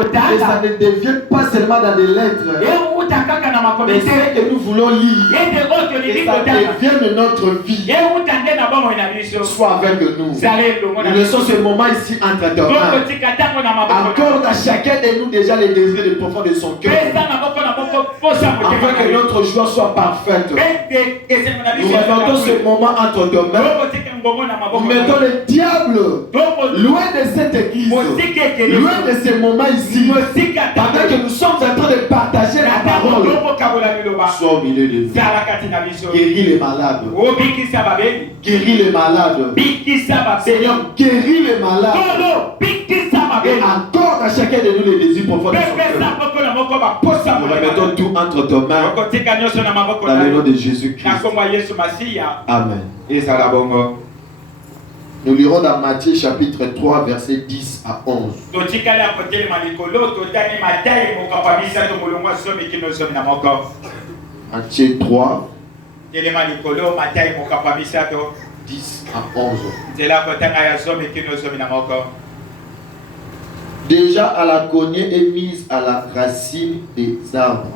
que ça ne devienne pas seulement dans des lettres, mais ce que nous voulons lire, que ça devienne notre vie, soit avec nous. Nous laissons ce moment ici entre tes mains. Accorde à chacun de nous déjà les désirs de profond de son cœur, afin que notre joie soit parfaite. Nous remettons ce moment entre tes mains. Nous mettons le diable loin de cette église, loin de ce moment ici, pendant que nous sommes en train de partager la parole. Sois au milieu de nous. Guéris les malades. Guéris les malades. Seigneur, guéris les malades. Et accorde à chacun de nous les désirs profonds de son cœur. Nous remettons tout entre tes mains. Dans le nom de Jésus-Christ. Amen. Nous lirons dans Matthieu chapitre 3, versets 10 à 11. Matthieu 3, 10 à 11. Déjà à la cognée est mise à la racine des arbres.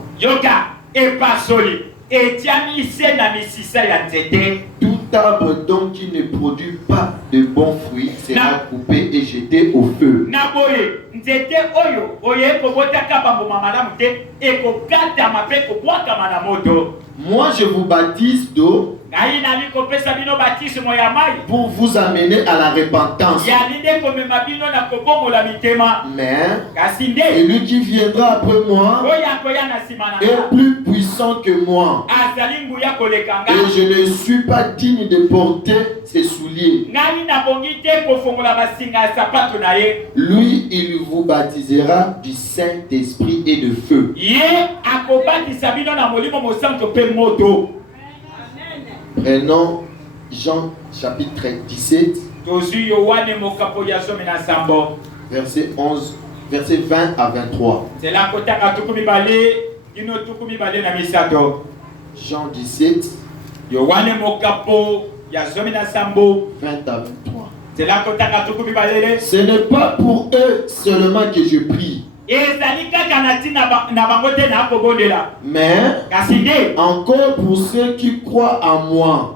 Tout arbre donc qui ne produit pas de bons fruits sera coupé et jeté au feu. Moi je vous baptise d'eau pour vous amener à la repentance. Mais celui qui viendra après moi est plus puissant que moi, et je ne suis pas digne de porter ses souliers. Lui, il vous baptisera du Saint-Esprit et de feu. Prenons Jean chapitre 17, verset 11, verset 20 à 23. Jean 17, 20 à 23. Ce n'est pas pour eux seulement que je prie, mais encore pour ceux qui croient en moi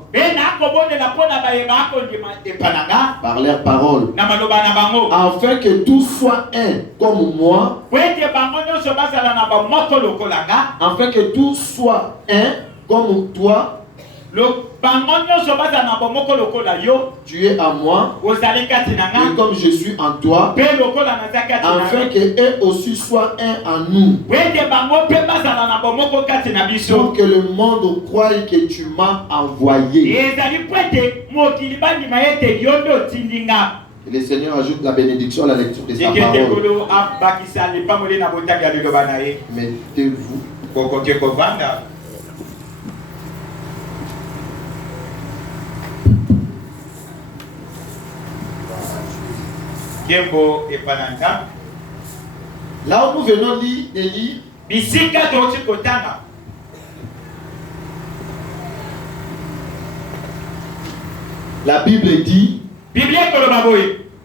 par leur parole, afin que tout soit un comme moi, afin que tout soit un comme toi. Tu es à moi, et comme je suis en toi, afin que eux aussi soient un en nous, pour que le monde croie que tu m'as envoyé. Et le Seigneur ajoute la bénédiction à la lecture de sa parole. Mettez-vous. Là où nous venons de lire, la Bible dit,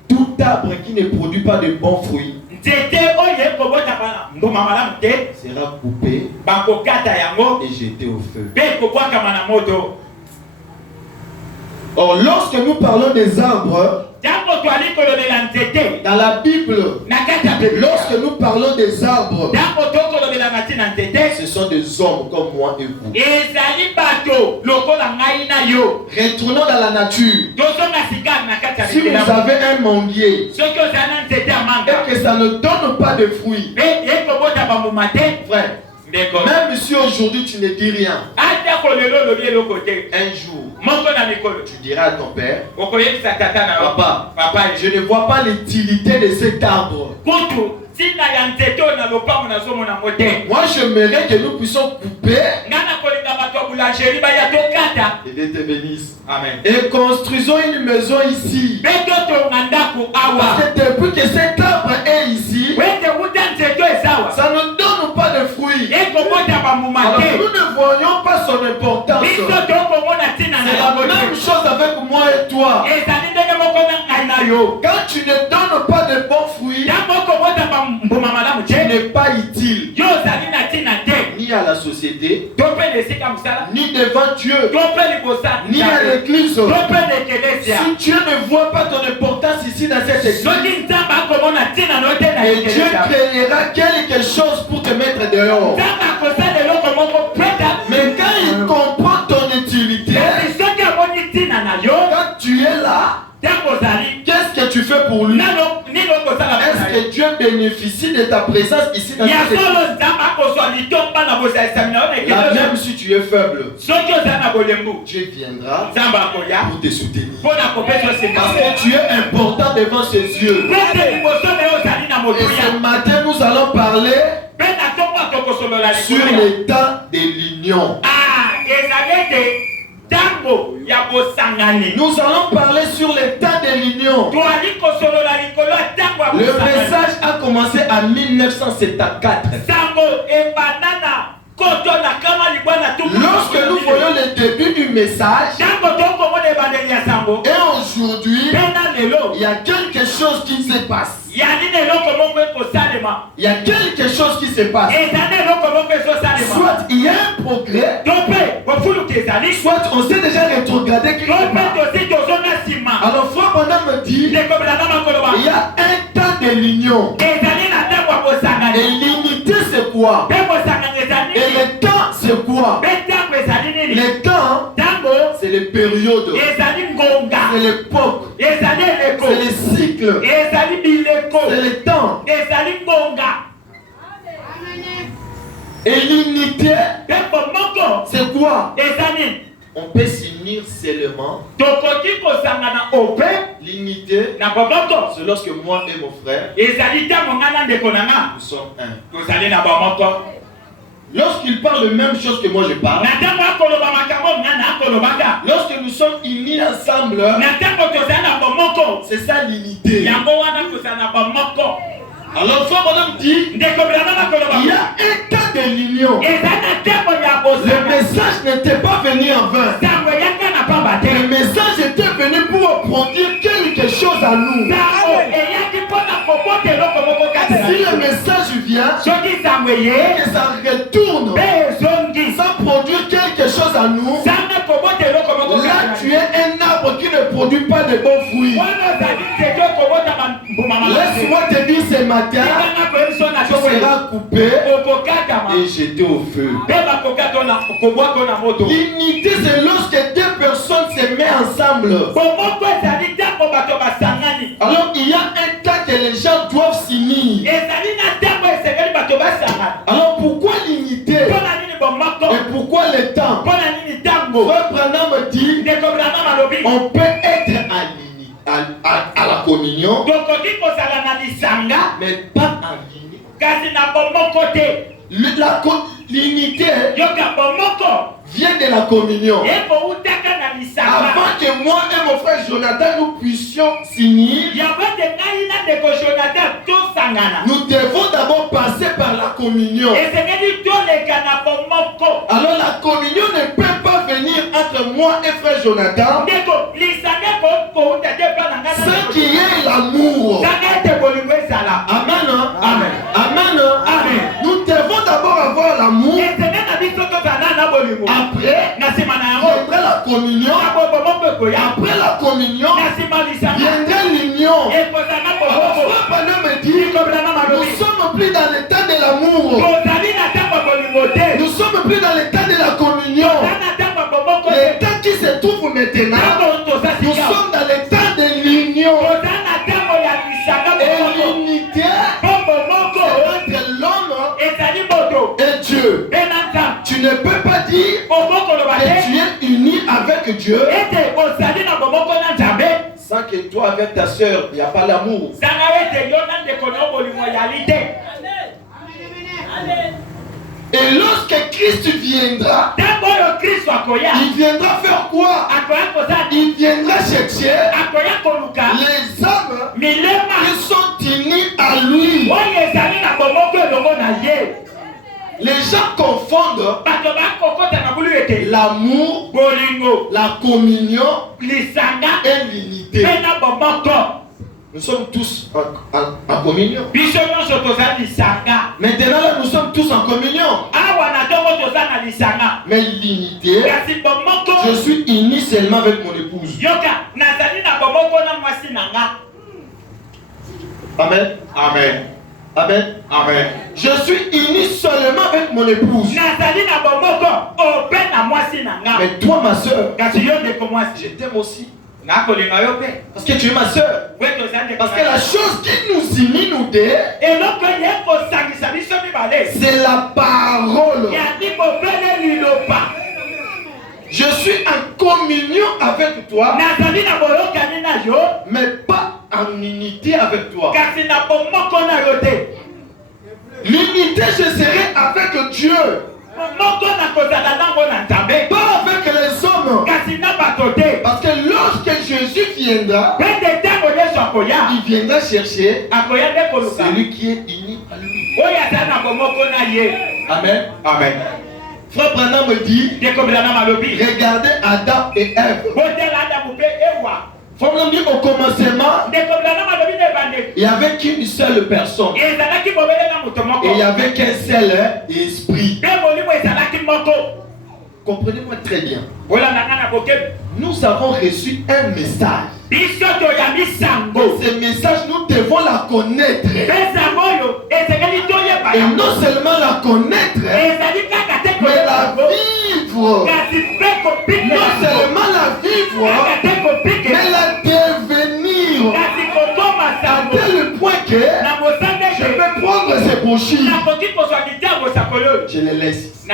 tout arbre qui ne produit pas de bons fruits sera coupé et jeté au feu. Or, lorsque nous parlons des arbres, dans la Bible, lorsque nous parlons des arbres, ce sont des hommes comme moi et vous. Retournons dans la nature. Si vous avez un manguier et que ça ne donne pas de fruits, frère, même si aujourd'hui tu ne dis rien, un jour tu diras à ton père, papa, je ne vois pas l'utilité de cet arbre. Moi j'aimerais que nous puissions couper et Dieu te bénisse. Amen. Et construisons une maison ici. Parce que depuis que cet arbre est ici, ça ne donne pas de fruits. Alors nous ne voyons pas son importance. C'est la même chose avec moi et toi. Quand tu ne donnes pas de bons fruits, utile ni à la société, ni devant Dieu, ni à l'église. Si Dieu ne voit pas ton importance ici dans cette église, et Dieu créera quelque chose pour te mettre dehors. Mais quand il comprend ton utilité, quand tu es là, qu'est-ce que tu fais pour lui? Est-ce que Dieu bénéficie de ta présence ici dans cette église? Là même si tu es faible, Dieu viendra pour te soutenir. Parce que tu es important devant ses yeux. Et ce matin nous allons parler sur les temps de l'union. Nous allons parler sur les temps de l'union. Le message a commencé en 1974. Lorsque nous voyons le début du message, et aujourd'hui, il y a quelque chose qui se passe. Il y a quelque chose qui se passe. Soit il y a un progrès, soit on s'est déjà rétrogradé quelque part. Alors Frère Branham me dit, il y a un temps de l'union. Et l'unité c'est quoi? Et le temps c'est quoi? Le temps c'est les périodes, c'est l'époque, c'est les cycles, c'est le temps. Et l'unité c'est quoi? On peut s'unir seulement. L'unité, c'est lorsque moi et mon frère, nous sommes un. Lorsqu'il parle de même chose que moi je parle, lorsque nous sommes unis ensemble, c'est ça l'unité. Alors Frère Branham dit, il y a un temps de l'union. Le message n'était pas venu en vain. Le message était venu pour produire quelque chose à nous. Si le message vient, que ça retourne, ça produit quelque chose à nous, là tu es un arbre qui ne produit pas de bons fruits. Laisse-moi te dire ce matin, tu seras coupé et jeté au feu. L'unité c'est lorsque deux personnes se mettent ensemble. Alors il y a un temps que les gens doivent s'unir. Alors pourquoi l'unité? Et pourquoi le temps? Frère Branham dit, on peut être à la communion, mais pas en unité. L'unité vient de la communion. Avant que moi et mon frère Jonathan nous puissions s'unir, nous devons d'abord passer par la communion. Alors la communion ne peut pas venir entre moi et frère Jonathan sans qu'il y ait l'amour. Amen. Amen. Amen. Amen. Nous devons d'abord avoir l'amour. Après la communion, viendra l'union. Papa me dit, nous sommes plus dans le temps de l'amour. Nous sommes plus dans le temps de la communion. Le temps qui se trouve maintenant, nous sommes dans le temps de l'union. Et l'unité entre l'homme et Dieu. Tu ne peux pas dire que tu es uni avec Dieu sans que toi avec ta soeur, il n'y a pas l'amour. Et lorsque Christ viendra, il viendra faire quoi? Il viendra chercher les âmes qui sont unis à lui. Les gens confondent l'amour, la communion et l'unité. Nous sommes tous en communion. Maintenant, là, nous sommes Je suis uni seulement avec mon épouse. Amen. Amen. Amen. Amen. Je suis uni seulement avec mon épouse. Mais toi, ma soeur, je t'aime aussi. Parce que tu es ma soeur. Parce que la chose qui nous unit, nous deux, c'est la parole. Je suis en communion avec toi, mais pas en unité avec toi. L'unité, je serai avec Dieu, pas avec les hommes. Parce que lorsque Jésus viendra, il viendra chercher celui qui est uni à lui. Amen. Amen. Frère Branham me dit, regardez Adam et Ève. Frère Branham dit au commencement, il n'y avait qu'une seule personne. Et il n'y avait qu'un seul esprit. Comprenez-moi très bien. Nous avons reçu un message. Ce message, nous devons la connaître. Et non seulement la connaître, mais la vivre. Non seulement la vivre, mais la devenir. À tel point que je peux prendre ces brochures, je les laisse. Mais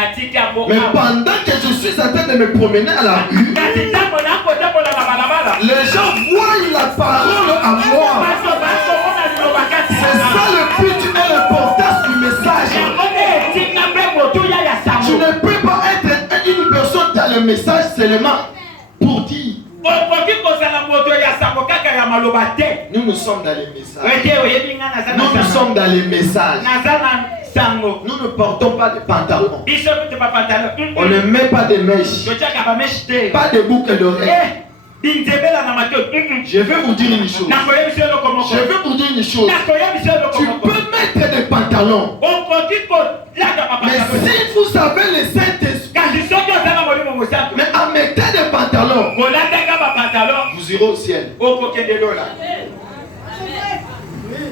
pendant que je suis en train de me promener à la rue, les gens voient la parole à moi. C'est ça le but et l'importance du message. Tu ne peux pas être une personne dans le message seulement pour dire. Nous sommes dans les messages. Nous sommes dans les messages. Nous ne portons pas de pantalons. On ne met pas de mèches. Pas de boucles d'oreilles. Je vais vous dire une chose. Je vais vous dire une chose. Tu peux mettre des pantalons. Mais si vous avez le Saint-Esprit, mais en mettant des pantalons, vous irez au ciel.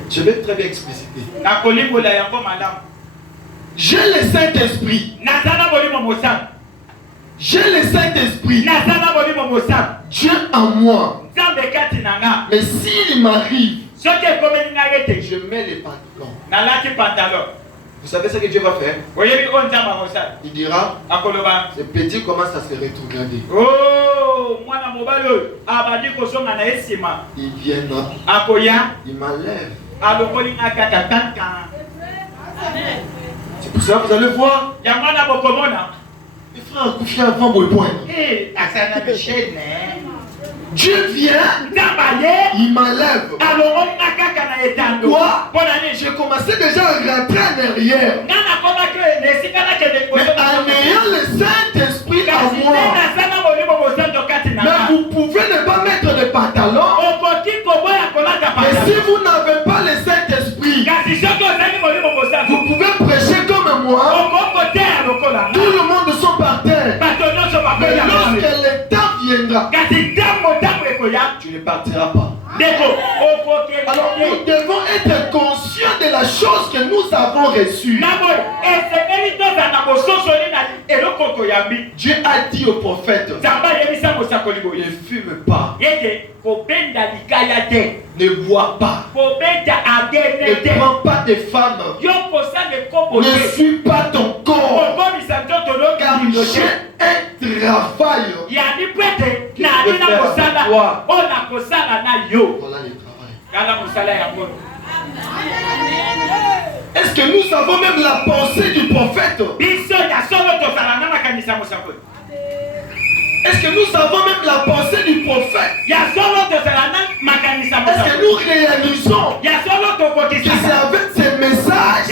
Je vais très bien expliciter. J'ai le Saint-Esprit. J'ai le Saint-Esprit. Dieu en moi. Mais s'il m'arrive, je mets les pantalons. Vous savez ce que Dieu va faire? Il dira, ce petit commence à se rétrograder. Il viendra. Il m'enlève. C'est pour ça que vous allez voir. Mes frères, couchez avant mon point. Dieu vient, il m'enlève. Quoi? J'ai commencé déjà à rentrer en arrière. Mais en ayant le Saint-Esprit en moi, mais vous pouvez ne pas mettre de pantalon. Mais si vous n'avez pas le Saint-Esprit, vous pouvez prêcher comme moi. Tout le monde sont par terre. Mais lorsque le temps viendra, tu ne partiras pas. Alors nous devons être conscients de la chose que nous avons reçue. Dieu a dit au prophète, ne fume pas, ne bois pas, ne prends pas de femmes, ne suis pas ton corps, car j'ai un travail. Voilà le travail. Est-ce que nous avons même la pensée du prophète? Est-ce que nous avons même la pensée du prophète? Est-ce que nous réalisons que c'est avec ces messages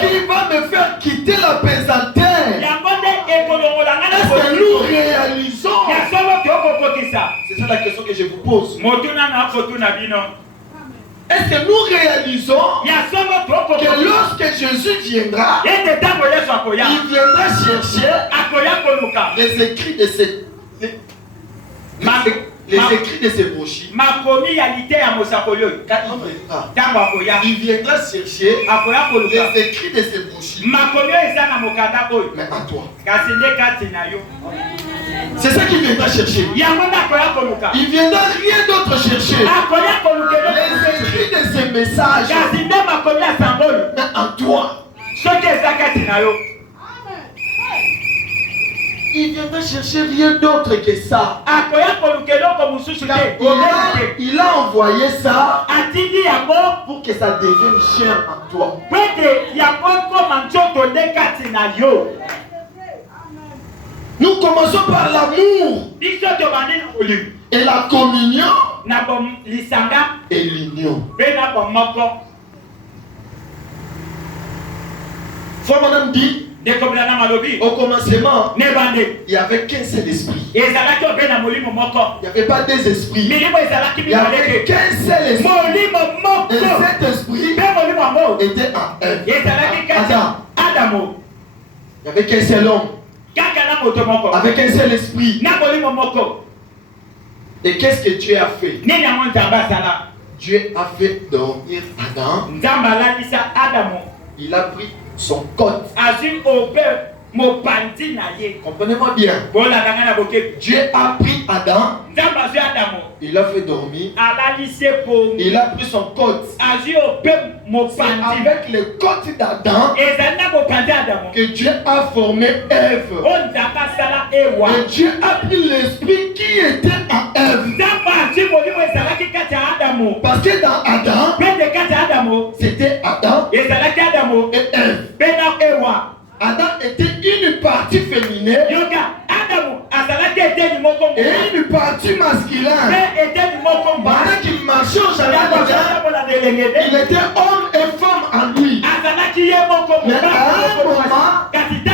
qui va me faire quitter la pesanteur? Est-ce que nous réalisons? C'est ça la question que je vous pose. Est-ce que nous réalisons que lorsque Jésus viendra, il viendra chercher les écrits de ces brochures. Il viendra chercher les écrits de ces brochures. Mais à toi. C'est ça qu'il viendra chercher. Il viendra rien d'autre chercher. Les écrits de ces messages. Mais en toi. Il viendra chercher rien d'autre que ça. Il a envoyé ça pour que ça devienne cher en toi. Nous commençons par l'amour et la communion et l'union. Frère Madame dit, au commencement, il n'y avait qu'un seul esprit. Il n'y avait pas deux esprits. Il n'y avait qu'un seul esprit. Et cet esprit était en Adam. Il n'y avait qu'un seul homme. Avec un seul esprit. Et qu'est-ce que Dieu a fait? Dieu a fait dormir Adam. Il a pris son côte. Comprenez-moi bien. Dieu a pris Adam. Il a fait dormir. Il a pris son côte. C'est avec le côte d'Adam que Dieu a formé Ève. Et Dieu a pris l'esprit qui était en Ève. Parce que dans Adam, c'était Adam et Ève. Adam était une partie féminine et une partie masculine. Pendant qu'il marchait au jardin, il était homme et femme en lui. Mais à un moment,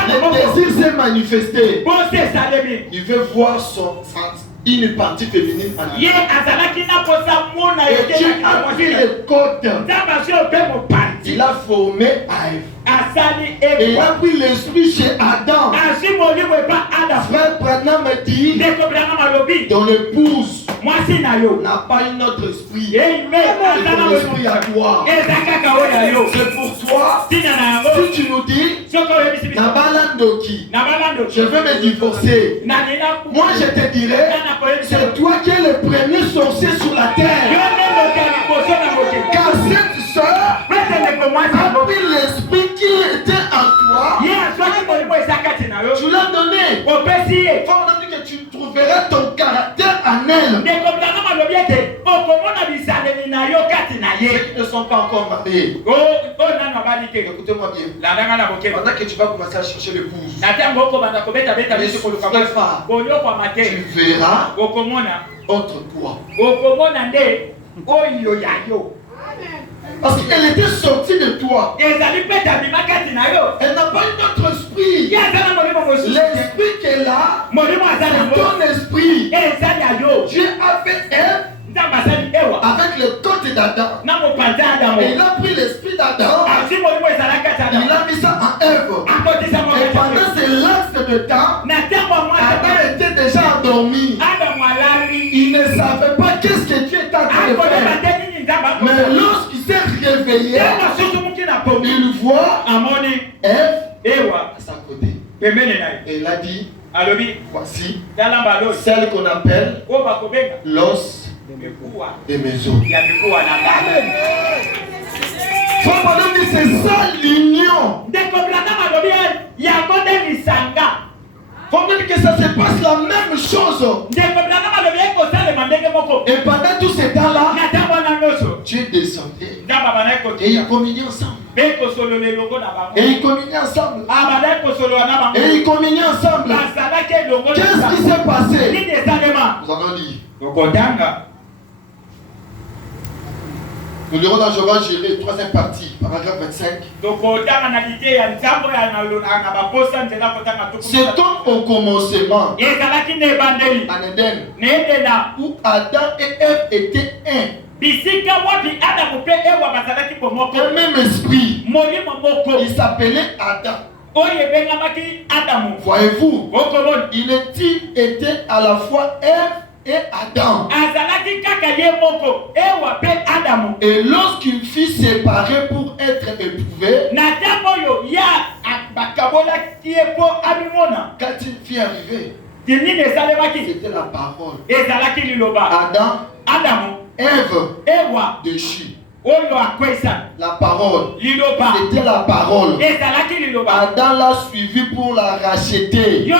le désir s'est manifesté. Il veut voir une partie féminine en lui. Et Dieu a pris le côte. Il a formé Ève. Et il a pris l'esprit chez Adam. Frère Branham me dit, ton épouse n'a pas un autre esprit. Ton esprit à toi. C'est pour toi. Si tu nous dis, Nabalandoki, je veux me divorcer. Moi je te dirais, c'est toi qui es le premier sorcier sur la terre. Car cette soeur a pris l'esprit qui était en toi. Tu l'as donné. On dit que tu trouveras ton caractère en elle. Ceux qui ne sont pas encore mariés, écoutez-moi bien. Pendant que tu vas commencer à chercher l'épouse, tu verras entre toi. Parce qu'elle était sortie de toi. Elle n'a pas un autre esprit. L'esprit qu'elle a, c'est ton esprit. Dieu a fait Ève avec le côté d'Adam. Et il a pris l'esprit d'Adam. Il a mis ça en Ève. Et pendant ce laps de temps, Adam était déjà endormi. Il ne savait pas qu'est-ce que Dieu était en train de faire. Mais lorsqu'il s'est réveillé, il voit Ève à sa côté. Et il a dit, voici celle qu'on appelle l'os des maisons. Faut pas dire que c'est ça l'union. Faut dire que ça se passe la même chose. Et pendant tout ce temps-là, Dieu descendait et ils communiaient ensemble. Et ils communiaient ensemble. Et ils communiaient ensemble. Qu'est-ce qui s'est passé? Nous allons lire. Nous lirons dans Job, Jéré, troisième partie, paragraphe 25. C'est comme au commencement, en Éden, où Adam et Ève étaient un. Un même esprit. Il s'appelait Adam. Voyez-vous, il était à la fois Ève et Adam. Et lorsqu'une fille séparée pour être éprouvée, quand une fille arrivait, c'était la parole. Adam, Ève, déchue. La parole. C'était la parole. Adam l'a suivi pour la racheter.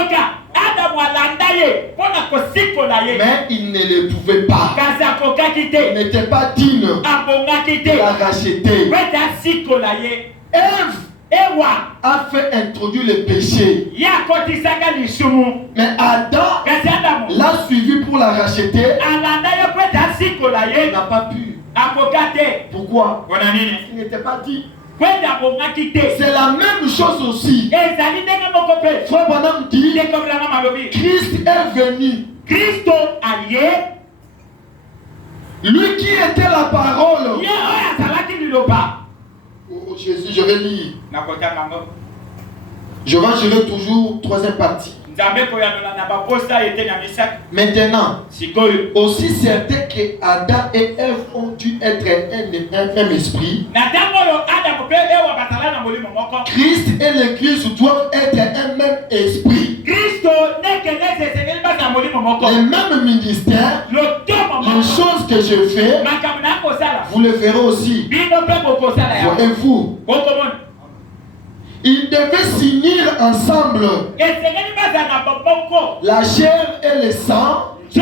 Mais il ne le pouvait pas. Il n'était pas digne de la racheter. Ève a fait introduire le péché. Mais Adam l'a suivi pour la racheter. Il n'a pas pu. Pourquoi? Il n'était pas dit. C'est la même chose aussi. Frère Branham dit, Christ est venu. Lui qui était la parole. Oh Jésus, je vais lire. Je vais gérer toujours troisième partie. Maintenant, aussi certain que Adam et Ève ont dû être un même esprit, Christ et l'Église doivent être un même esprit. Les mêmes ministères, les choses que je fais, vous le verrez aussi. Voyez-vous, ils devaient s'unir ensemble. La chair et le sang. Et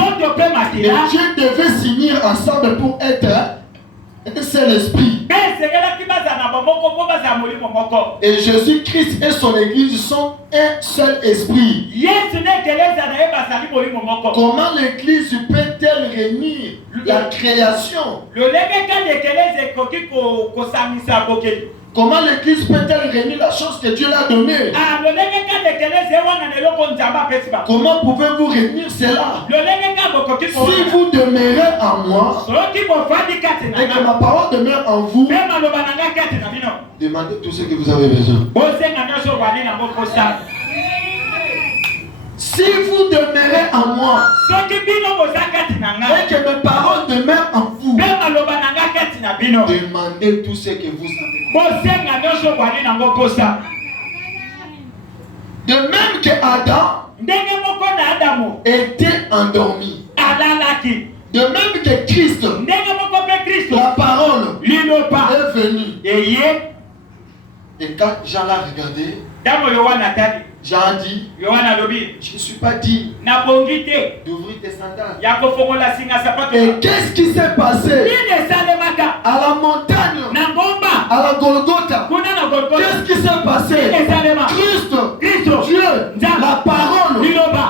Dieu devait s'unir ensemble pour être un seul esprit. Et Jésus-Christ et son Église sont un seul esprit. Comment l'Église peut-elle réunir la création? Comment l'Église peut-elle réunir la chose que Dieu l'a donnée? Comment pouvez-vous réunir cela? Si vous demeurez en moi et que ma parole demeure en vous, demandez tout ce que vous avez besoin. Si vous demeurez en moi et que mes paroles demeurent en vous, demandez tout ce que vous avez. De même que Adam était endormi, de même que Christ, la parole est venue. Et quand Jean l'a regardé, Jean a dit, je ne suis pas digne d'ouvrir tes sandales. Et qu'est-ce qui s'est passé à la montagne, à la Golgotha? Qu'est-ce qui s'est passé? Christ, Dieu, la parole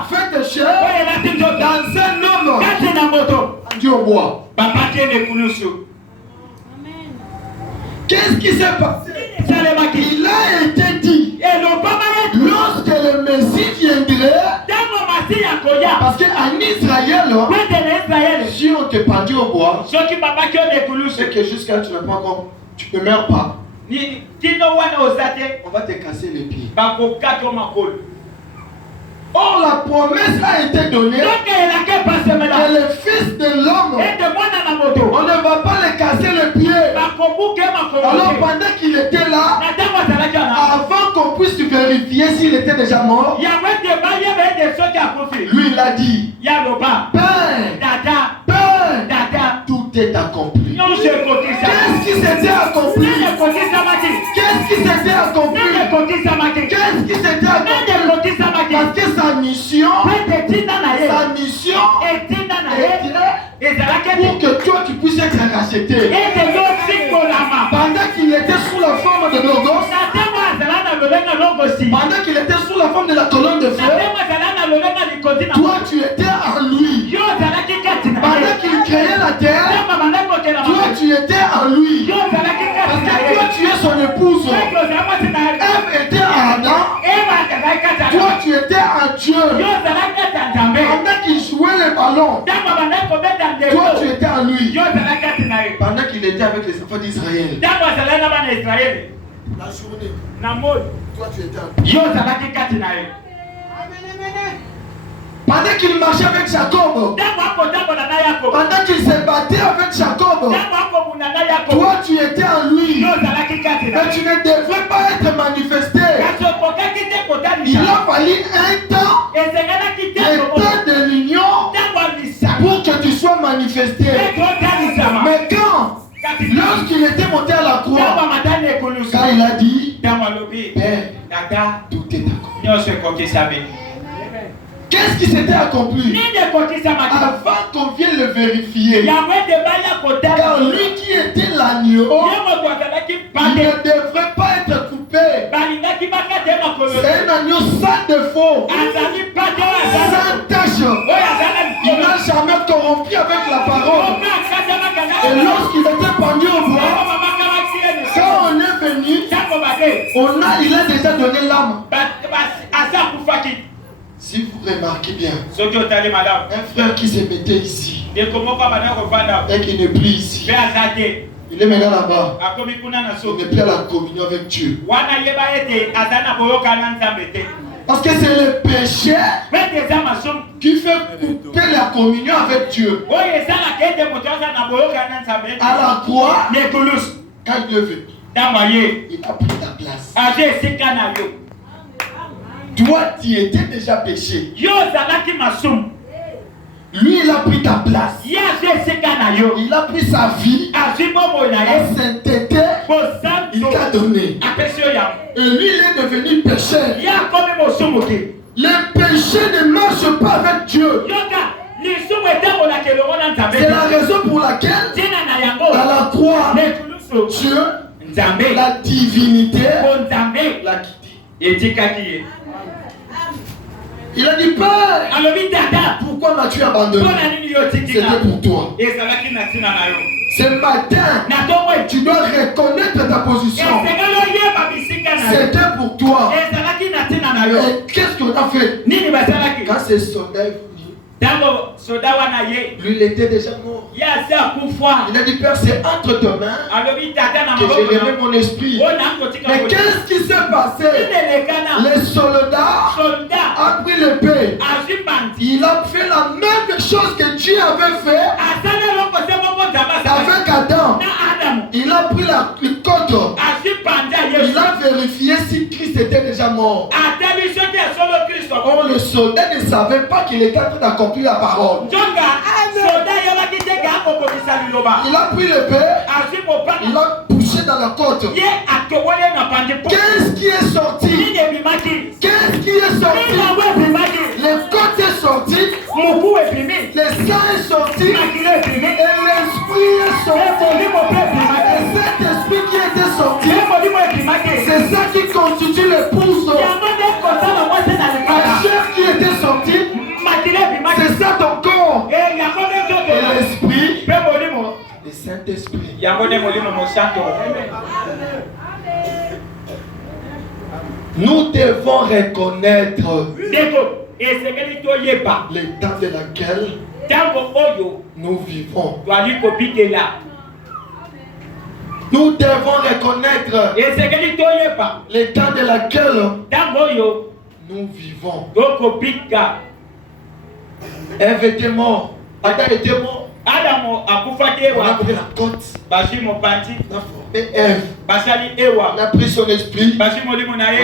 faite chair dans un homme Dieu au bois. Qu'est-ce qui s'est passé? Il a été dit, lorsque le Messie viendrait, parce qu'en Israël, si on te pendit au bois, c'est que jusqu'à tu n'as pas encore, tu ne meurs pas, on va te casser les pieds. Or la promesse a été donnée et le Fils de l'homme, on ne va pas le casser les pieds. Alors pendant qu'il était là, avant qu'on puisse vérifier s'il était déjà mort, lui il a dit, Père, tout est accompli. Qu'est-ce qui s'était accompli? Qu'est-ce qui s'était accompli? Qu'est-ce qui s'était accompli? Parce que sa mission était pour que toi tu puisses être racheté. Pendant qu'il était sous la forme de Logos, pendant qu'il était sous la forme de la colonne de feu, toi tu étais en lui. Pendant qu'il créait la terre, toi tu étais en lui. Parce que toi tu es son épouse. Ève était en Adam. Toi tu étais en Dieu. Pendant qu'il jouait le ballon, toi tu étais en lui. Pendant qu'il était avec les enfants d'Israël. La journée. Toi tu étais en pendant qu'il marchait avec Jacob, pendant qu'il se battait avec Jacob, toi tu étais en lui, mais tu ne devrais pas être manifesté. Il a fallu un temps de l'union pour que tu sois manifesté. Mais quand, lorsqu'il était monté à la croix, quand il a dit, Père, tout est accompli. Qu'est-ce qui s'était accompli? Avant qu'on vienne le vérifier. Car lui qui était l'agneau, il ne devrait pas être coupé. C'est un agneau sans défaut, sans tache. Il n'a jamais corrompu avec la parole. Et lorsqu'il était pendu au bois, quand on est venu, il a déjà donné l'âme. Si vous remarquez bien, un frère qui se mettait ici et qui n'est plus ici, il est maintenant là-bas. Il n'est plus à la communion avec Dieu. Parce que c'est le péché qui fait couper la communion avec Dieu. À la croix, quand il est venu, il a pris ta place. Toi, tu étais déjà péché. Lui, il a pris ta place. Il a pris sa vie. La sainteté, il t'a donné. Et lui, il est devenu pécheur. Le péché ne marche pas avec Dieu. C'est la raison pour laquelle, à la croix, Dieu, la divinité, l'a quitté. Il a dit, Père, pourquoi m'as-tu abandonné? C'était pour toi. Ce matin, tu dois reconnaître ta position. C'était pour toi. Et qu'est-ce qu'on a fait? Quand ces soldats est venu, lui, il était déjà mort. Il a dit, Père, c'est entre tes mains que j'ai remis mon esprit. Mais qu'est-ce qui s'est passé? Les soldats ont pris l'épée. Il a fait la même chose que Dieu avait fait avec Adam. Il a pris la côte. Il a vérifié si Christ était déjà mort. Or, le soldat ne savait pas qu'il était en train d'accomplir la parole. Il a pris l'épée. Il a poussé dans la côte. Qu'est-ce qui est sorti? Qu'est-ce qui est sorti? Les côtes est sorti. Le sang est sorti. Et l'esprit est sorti. Et cet esprit qui était sorti, c'est ça qui constitue le pouce. La chair qui était sortie, c'est ça ton corps. Et l'esprit, le Saint-Esprit. Nous devons reconnaître le temps de laquelle nous vivons. Nous devons reconnaître le temps de laquelle nous vivons. Ève était mort. Adam était mort. On a pris la côte. On a formé Ève. On a pris son esprit. On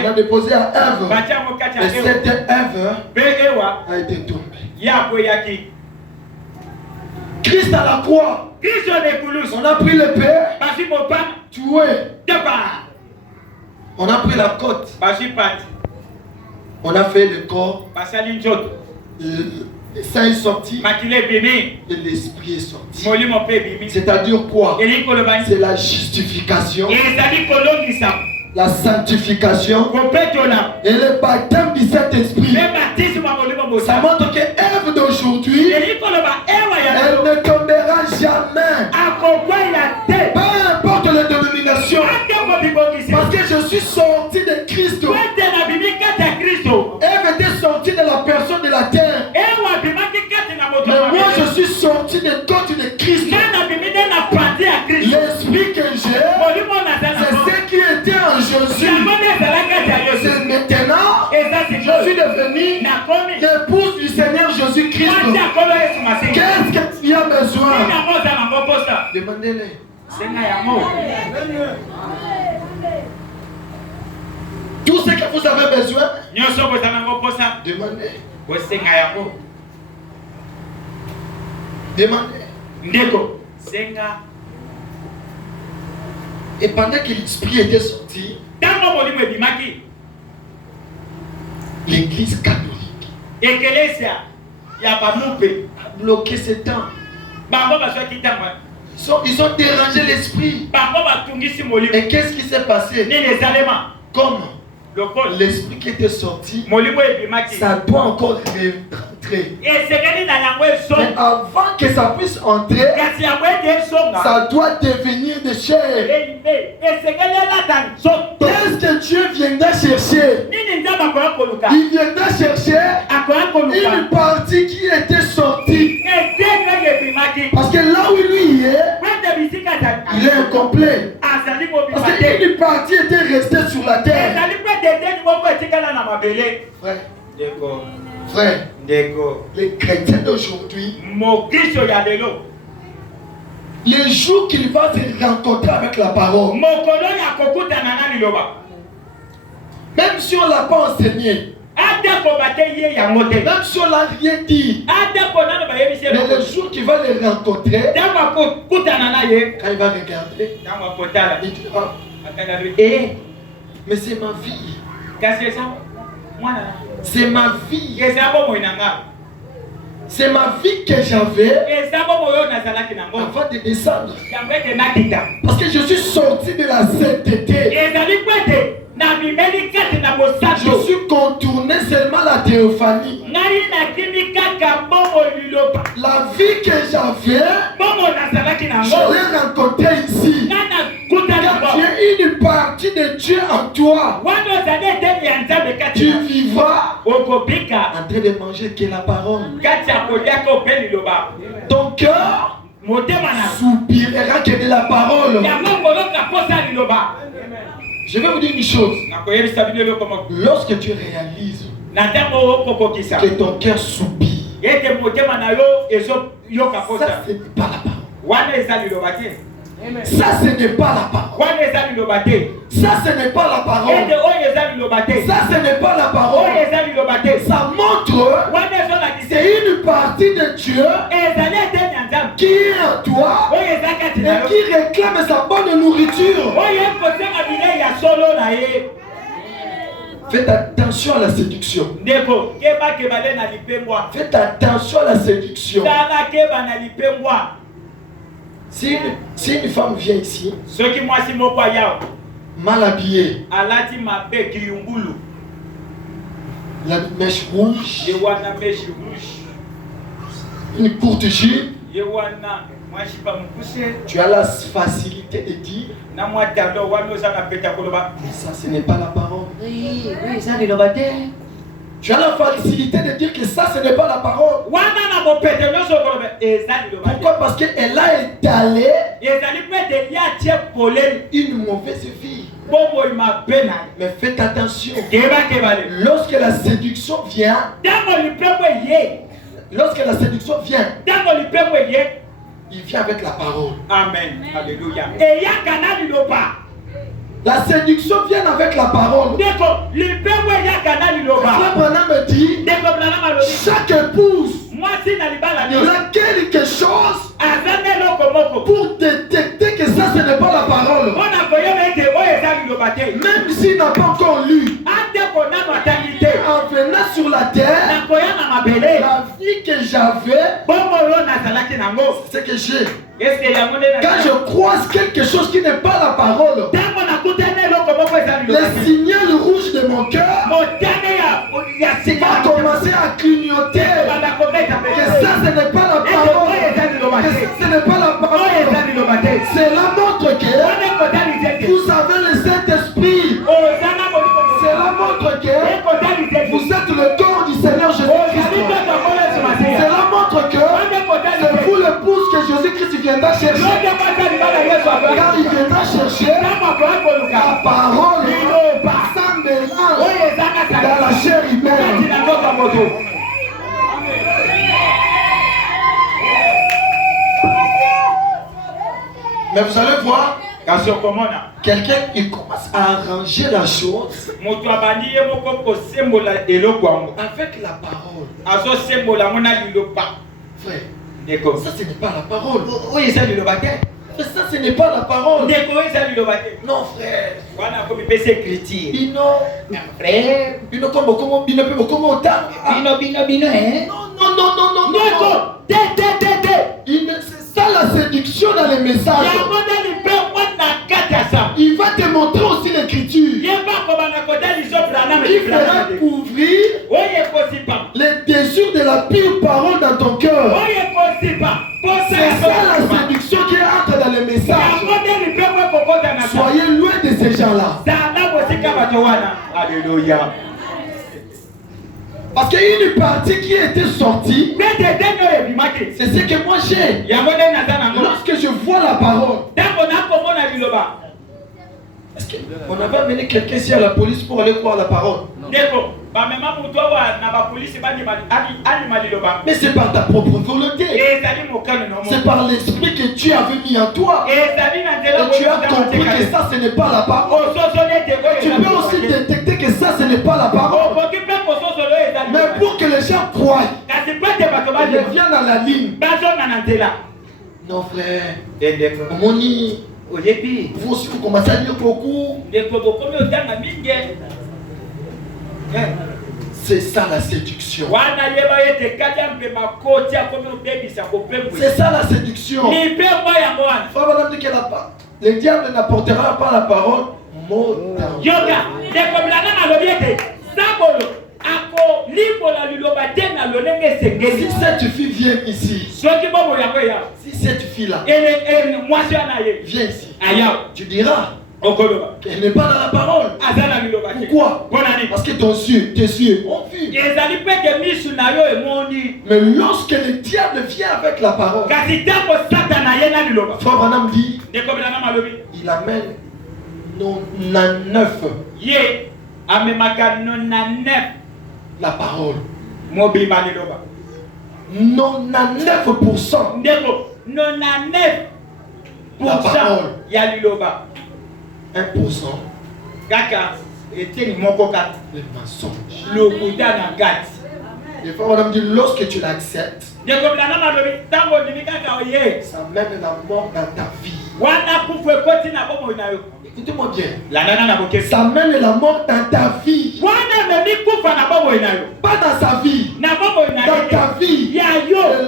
a déposé à Ève. Et cette Ève a été tombée. Christ à la croix. On a pris l'épée. Tué. On a pris la côte. On a fait le corps. Le sang est sorti et l'esprit est sorti. C'est-à-dire quoi? C'est la justification, la sanctification et le baptême du Saint-Esprit. Ça montre que Ève d'aujourd'hui, elle ne tombera jamais. Peu importe la dénomination. Parce que je suis sorti de Christ. Ève était sortie de la personne de la terre. Mais moi je suis sorti de côte de Christ. C'est maintenant, je suis devenu l'épouse du Seigneur Jésus-Christ. Qu'est-ce que tu as besoin? Demandez-les. Tout ce que vous avez besoin, demandez. Demandez. Et pendant que l'esprit était sorti, l'église catholique a bloqué ce temps. Ils ont dérangé l'esprit. Et qu'est-ce qui s'est passé? Comme l'esprit qui était sorti, ça doit encore rentrer. Mais avant que ça puisse entrer, ça doit devenir de chair. Qu'est-ce que Dieu viendra chercher? Il viendra chercher une partie qui était sortie. Parce que là où lui est, il est incomplet. Parce qu'une partie était restée sur la terre. Frère, les chrétiens d'aujourd'hui, les jours qu'il va se rencontrer avec la parole, même si on ne l'a pas enseigné, même si on ne l'a rien dit, mais le jour qu'il va les rencontrer, quand il va regarder, il dira, mais c'est ma vie. C'est ma vie. C'est ma vie que j'avais avant de descendre. Parce que je suis sorti de la sainteté. Je suis contourné seulement la théophanie. La vie que j'avais, je l'ai rencontrée ici. Car tu es une partie de Dieu en toi. Tu vivras en train de manger que la parole. Ton cœur soupirera que de la parole. Je vais vous dire une chose. Lorsque tu réalises que ton cœur soupire, ça ce n'est pas la parole. Ça ce n'est pas la parole. Ça ce n'est pas la parole. Ça ce n'est pas la parole. Ça montre c'est une partie de Dieu qui est en toi et qui réclame sa bonne nourriture. Faites attention à la séduction. Faites attention à la séduction. Si une femme vient ici, mal habillée, la mèche rouge, une courte jupe, tu as la facilité de dire, mais ça ce n'est pas la parole. Oui, ça c'est le baptême. Tu as la facilité de dire que ça ce n'est pas la parole. Pourquoi? Parce qu'elle a étalé une mauvaise vie. Mais faites attention. Lorsque la séduction vient, il vient avec la parole. Amen. Alléluia. La séduction vient avec la parole. Frère Branham me dit, chaque épouse, il a quelque chose pour détecter que ça ce n'est pas la parole. Même s'il n'a pas encore lu, en venant sur la terre, la vie que j'avais, c'est que j'ai. Quand je croise quelque chose qui n'est pas la parole, le signal rouge de mon cœur va commencer à clignoter. Que ça ce n'est pas la parole. Que ce n'est pas la parole. Cela montre que vous avez le Saint-Esprit. Cela montre que vous êtes le corps du Seigneur Jésus-Christ. Cela montre que c'est vous l'épouse que Jésus-Christ viendra chercher. Car il viendra chercher la parole sans mélange. Mais vous allez voir, quelqu'un qui commence à arranger la chose avec la parole. Frère, ça ce n'est pas la parole. Oui, ça, le baptême. Ça ce n'est pas la parole. Non, frère. Bino, frère. Bino comme bino peut comme autant. Bino, hein? Non. C'est ça la séduction dans les messages. Il va te montrer aussi l'écriture. Il fera couvrir les désirs de la pure parole dans ton cœur. C'est ça la séduction qui entre dans les messages. Soyez loin de ces gens-là. Alléluia. Parce qu'il y a une partie qui était sortie. C'est ce que moi j'ai. Lorsque je vois la parole. Est-ce qu'on avait amené quelqu'un ici à la police pour aller voir la parole? Mais c'est par ta propre volonté. C'est par l'esprit que Dieu avait mis en toi. Et tu as compris que ça ce n'est pas la parole. Tu peux aussi détecter que ça ce n'est pas la parole. Mais pour que les gens croient, ils viennent dans la ligne. Non frère, Moni, vous aussi vous commencez à lire beaucoup. C'est ça la séduction. C'est ça la séduction. Frère, dit le diable n'apportera pas la parole. Si cette fille vient ici, si cette fille-là vient ici, tu diras qu'elle n'est pas dans la parole. Pourquoi? Parce que tes yeux ont vu. Mais lorsque le diable vient avec la parole, Frère Branham dit, il amène 99 la parole. 99%. La parole. 1%. Le mensonge. Les frères Madame dit, lorsque tu l'acceptes, ça mène la mort dans ta vie. Écoutez-moi bien. Ça mène la mort dans ta vie. Pas dans sa vie. Dans ta vie. Et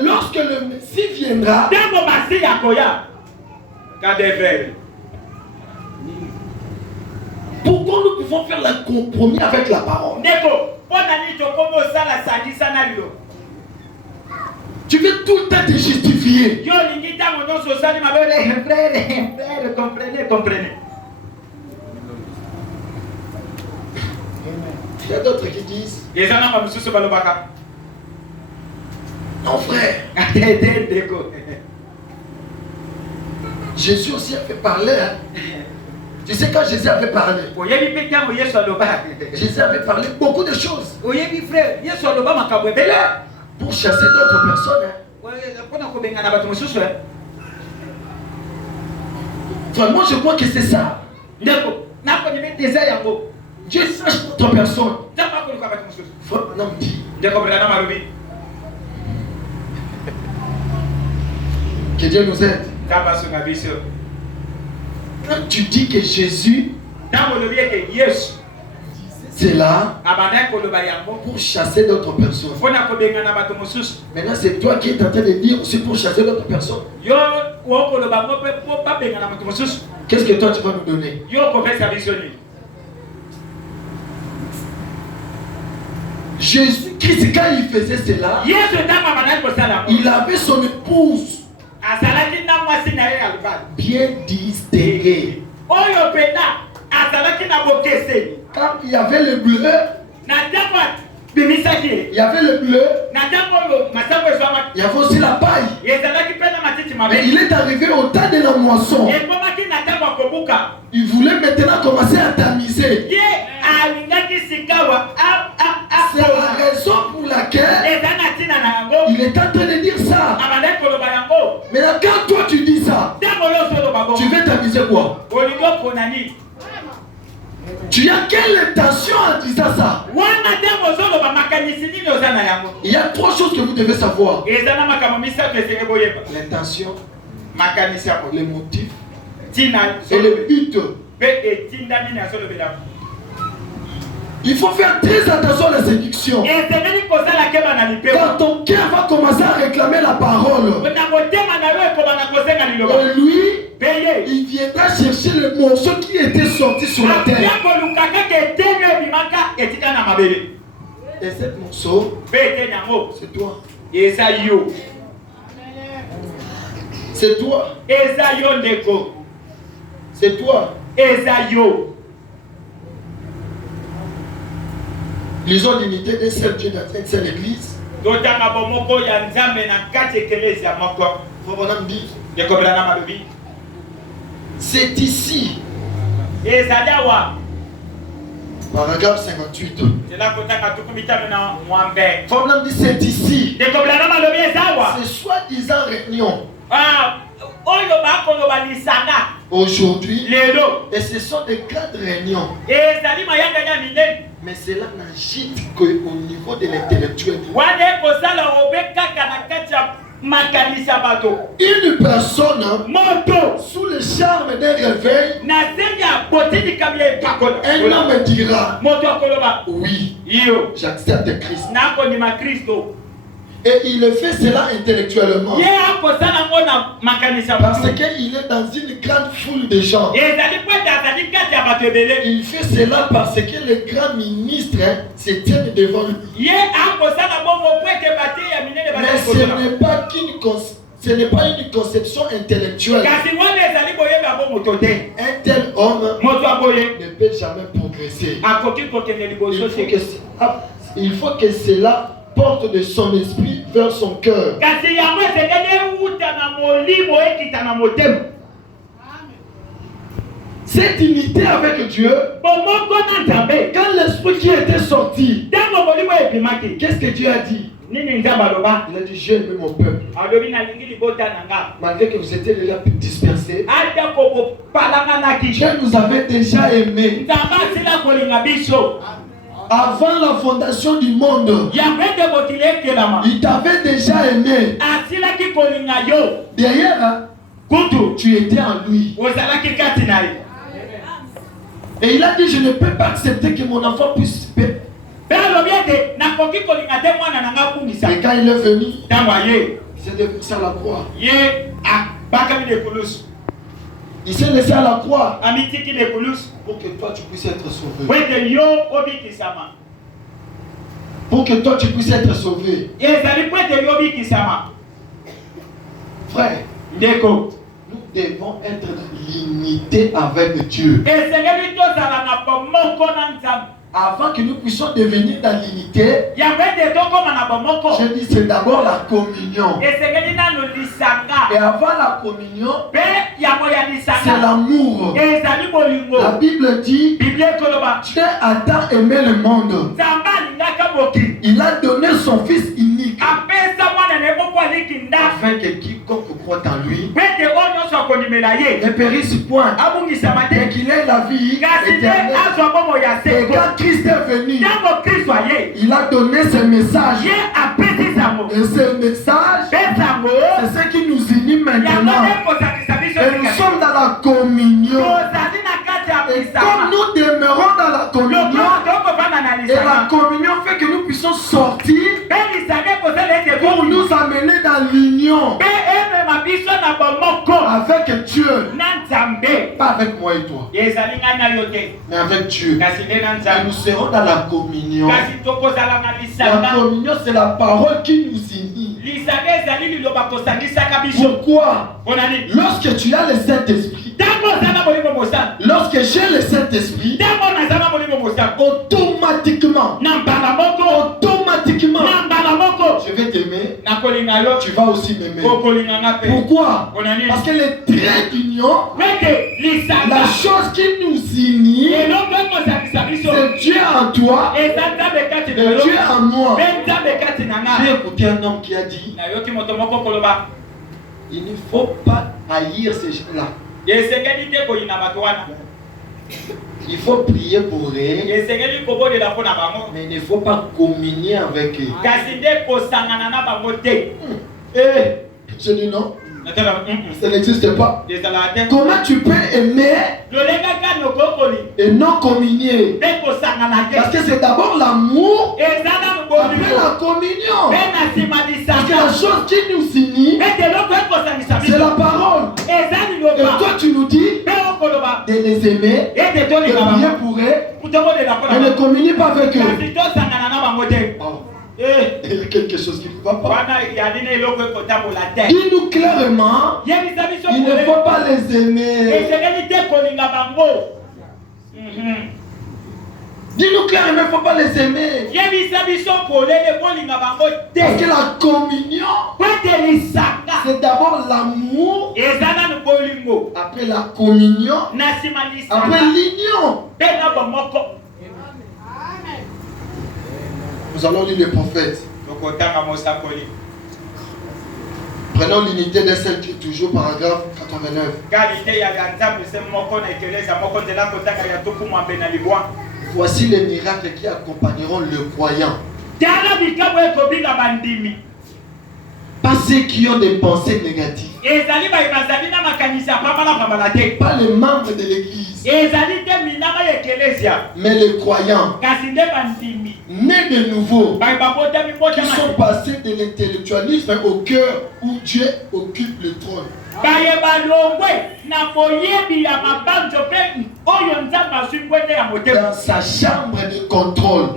lorsque le Messie viendra, pourquoi nous pouvons faire un compromis avec la parole? Tu veux tout le temps te justifier. Frère, comprenez. Il y a d'autres qui disent, non frère, Jésus aussi a fait parler. Tu sais quand Jésus avait parlé, Jésus avait parlé beaucoup de choses pour chasser d'autres personnes. Vraiment, je crois que c'est ça. Dieu sache d'autres personnes. Non, dit. Que Dieu nous aide. Quand tu dis que Jésus, c'est là pour chasser d'autres personnes. Maintenant, c'est toi qui es en train de dire aussi pour chasser d'autres personnes. Qu'est-ce que toi tu vas nous donner? Jésus-Christ, quand il faisait cela, il avait son épouse bien distinguée. Quand il y avait le bleu, il y avait le bleu, il y avait aussi la paille. Mais il est arrivé au temps de la moisson. Il voulait maintenant commencer à tamiser. C'est la raison pour laquelle quoi? Tu as quelle intention en disant ça? Il y a trois choses que vous devez savoir. L'intention, les motifs et le but. Il faut faire très attention à la séduction. Quand ton cœur va commencer à réclamer la parole, lui, il viendra chercher le morceau qui était sorti sur la terre. Et ce morceau, c'est toi. C'est toi. C'est toi. Lisons l'unité d'un seul Dieu dans une seule église. C'est ici. Paragraphe 58. Femme dit c'est ici. C'est soi-disant réunion. Aujourd'hui, et ce sont des grandes réunions. Mais cela n'agite qu'au niveau de l'intellectuel. Une personne sous le charme d'un réveil, un homme dira oui, j'accepte Christ. Et il fait cela intellectuellement. Parce qu'il est dans une grande foule de gens. Il fait cela parce que les grands ministres se tiennent devant lui. Mais ce n'est pas une conception intellectuelle. Un tel homme ne peut jamais progresser. Il faut que cela porte de son esprit vers son cœur. Cette unité avec Dieu, quand l'esprit qui était sorti, qu'est-ce que Dieu a dit? Il a dit, j'ai aimé mon peuple. Malgré que vous étiez déjà dispersés, Dieu nous avait déjà aimés. Avant la fondation du monde, il t'avait déjà aimé. Derrière, tu étais en lui. Et il a dit, je ne peux pas accepter que mon enfant puisse payer. Et quand il est venu, il s'est déversé à la croix. Il s'est laissé à la croix pour que toi tu puisses être sauvé. Pour que toi tu puisses être sauvé. Frère, nous devons être dans l'unité avec Dieu. Avant que nous puissions devenir dans l'unité, je dis c'est d'abord la communion. Et avant la communion, c'est l'amour. La Bible dit, Dieu a tant aimé le monde. Il a donné son Fils unique. Afin que quiconque croit en lui ne périsse point, mais qu'il ait la vie éternelle. Et quand Christ est venu, il a donné ce message. Et ce message, c'est ce qui nous unit maintenant. Et nous sommes dans la communion. Et comme nous demeurons dans la communion, et la communion fait que nous puissions sortir pour nous amener dans l'union avec Dieu. Pas avec moi et toi, mais avec Dieu. Et nous serons dans la communion. La communion, c'est la parole qui nous unit. Pourquoi? Lorsque tu as le Saint-Esprit, lorsque j'ai le Saint-Esprit, automatiquement, je vais t'aimer, tu vas aussi m'aimer. Pourquoi? Parce que les traits d'union, la chose qui nous unit, c'est Dieu en toi et Dieu en moi. J'ai écouté un homme qui a dit, il ne faut pas haïr ces gens-là. Il faut prier pour eux, mais il ne faut pas communier avec eux. Je dis non. Ça n'existe pas. Comment tu peux aimer et non communier? Parce que c'est d'abord l'amour, après la communion. Parce que la chose qui nous unit, c'est la parole. Et toi tu nous dis de les aimer, de prier pour eux, mais ne communier pas avec eux. Oh. Il y a quelque chose qui ne va pas. Dis-nous clairement, il ne faut pas les aimer. Dis-nous clairement, il ne faut pas les aimer. Parce que la communion, c'est d'abord l'amour, après la communion, après l'union. Nous allons lire les prophètes. Prenons l'unité d'un seul Dieu, toujours paragraphe 89. Voici les miracles qui accompagneront le croyant. Pas ceux qui ont des pensées négatives. Pas les membres de l'église. Mais les croyants. Nés de nouveau. Qui sont passés de l'intellectualisme au cœur où Dieu occupe le trône. Dans sa chambre de contrôle.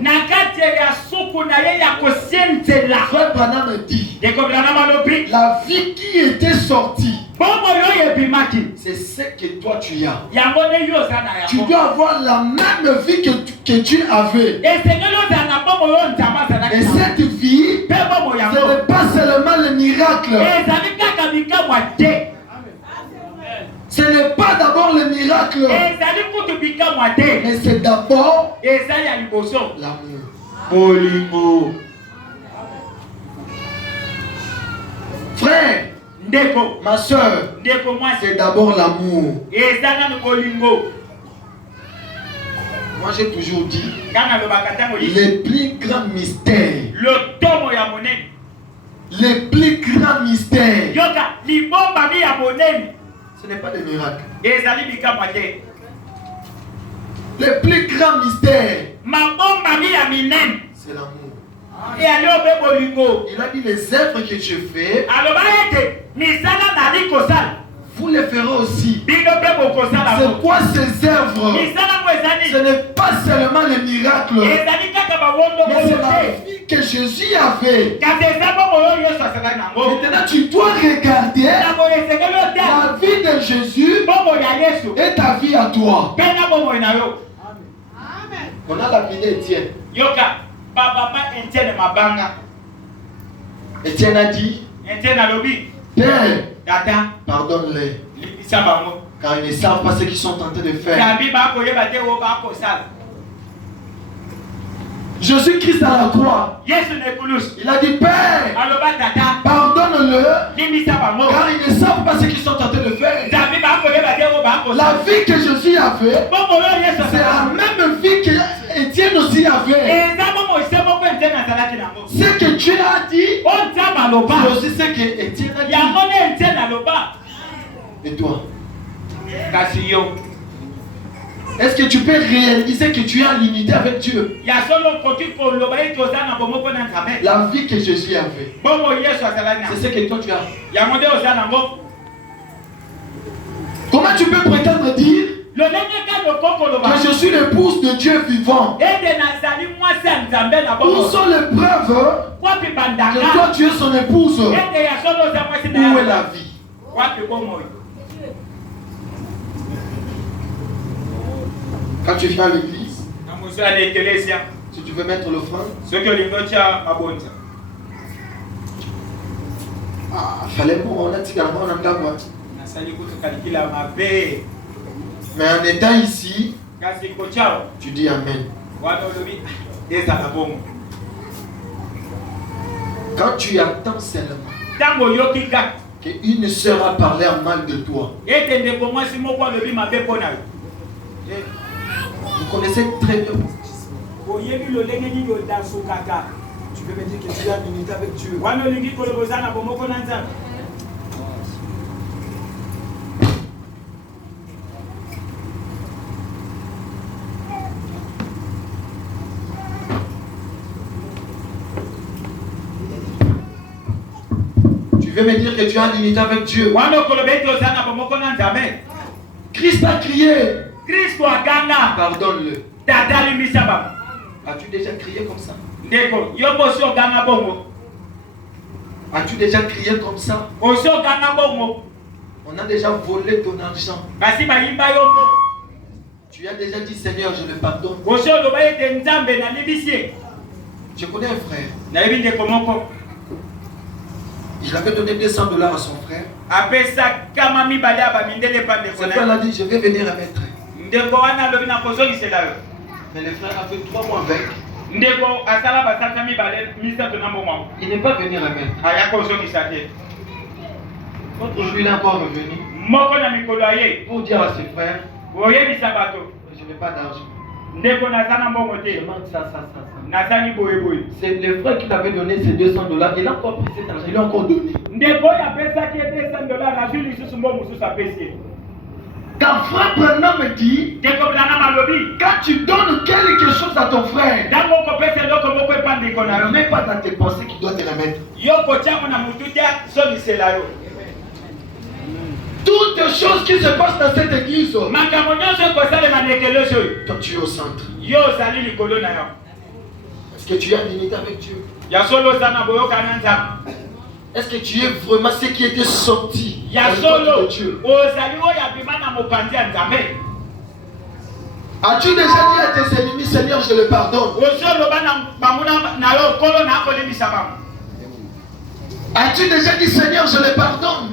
Frère Branham dit, la vie qui était sortie, c'est ce que toi tu as. Tu dois avoir la même vie que tu avais. Et cette vie, ce n'est pas seulement le miracle. Ce n'est pas d'abord le miracle, mais c'est d'abord l'amour. Frère, ma soeur, c'est d'abord l'amour. Moi j'ai toujours dit, les plus grands mystères, ce n'est pas des miracles. Les plus grands mystères, c'est l'amour. Il a dit les œuvres que je fais, vous les ferez aussi. C'est quoi ces œuvres? Ce n'est pas seulement les miracles, mais c'est la vie que Jésus avait. Maintenant tu dois regarder la vie de Jésus et ta vie à toi. On a la vie d'Étienne. Étienne a dit, Père, pardonne-les, car ils ne savent pas ce qu'ils sont en train de faire. Jésus-Christ à la croix, il a dit, Père, pardonne-le, car ils ne savent pas ce qu'ils sont en train de faire. La vie que Jésus avait, c'est la même vie que Étienne aussi avait. Ce que Dieu a dit, c'est aussi ce que Étienne a dit. Et toi? Est-ce que tu peux réaliser que tu es en unité avec Dieu? La vie que Jésus avait, c'est ce que toi tu as. Comment tu peux prétendre dire que je suis l'épouse de Dieu vivant? Où sont les preuves que toi tu es son épouse? Où est la vie? Quand tu viens à l'église, si tu veux mettre l'offrande, fallait on a dit qu'on a mais en étant ici, tu dis Amen. Quand tu attends seulement qu'une sœur a parlé en mal de toi. Vous connaissez très bien. Tu peux me dire que tu as l'unité avec Dieu. Tu veux me dire que tu as l'unité avec Dieu. Christ a crié. Pardonne-le. As-tu déjà crié comme ça? As-tu déjà crié comme ça? On a déjà volé ton argent. Tu as déjà dit Seigneur, je le pardonne. Je connais un frère. Il avait donné $200 à son frère. Son frère a dit, je vais venir remettre. Mais le frère a fait 3 mois avec. Il n'est pas venu remettre. L'autre jour, il est encore revenu pour dire à ses frères, je n'ai pas d'argent. Je demande ça. C'est le frère qui t'avait donné ces $200. Il a encore pris cet argent, il a encore donné. Quand frère Branham me dit, quand tu donnes quelque chose à ton frère, ne mets pas dans tes pensées qu'il doit te remettre. Toutes les choses qui se passent dans cette église, toi tu es au centre. Est-ce que tu as l'unité avec Dieu? Est-ce que tu es vraiment ce qui était sorti de Dieu? As-tu déjà dit à tes ennemis, Seigneur, je le pardonne? As-tu déjà dit, Seigneur, je le pardonne?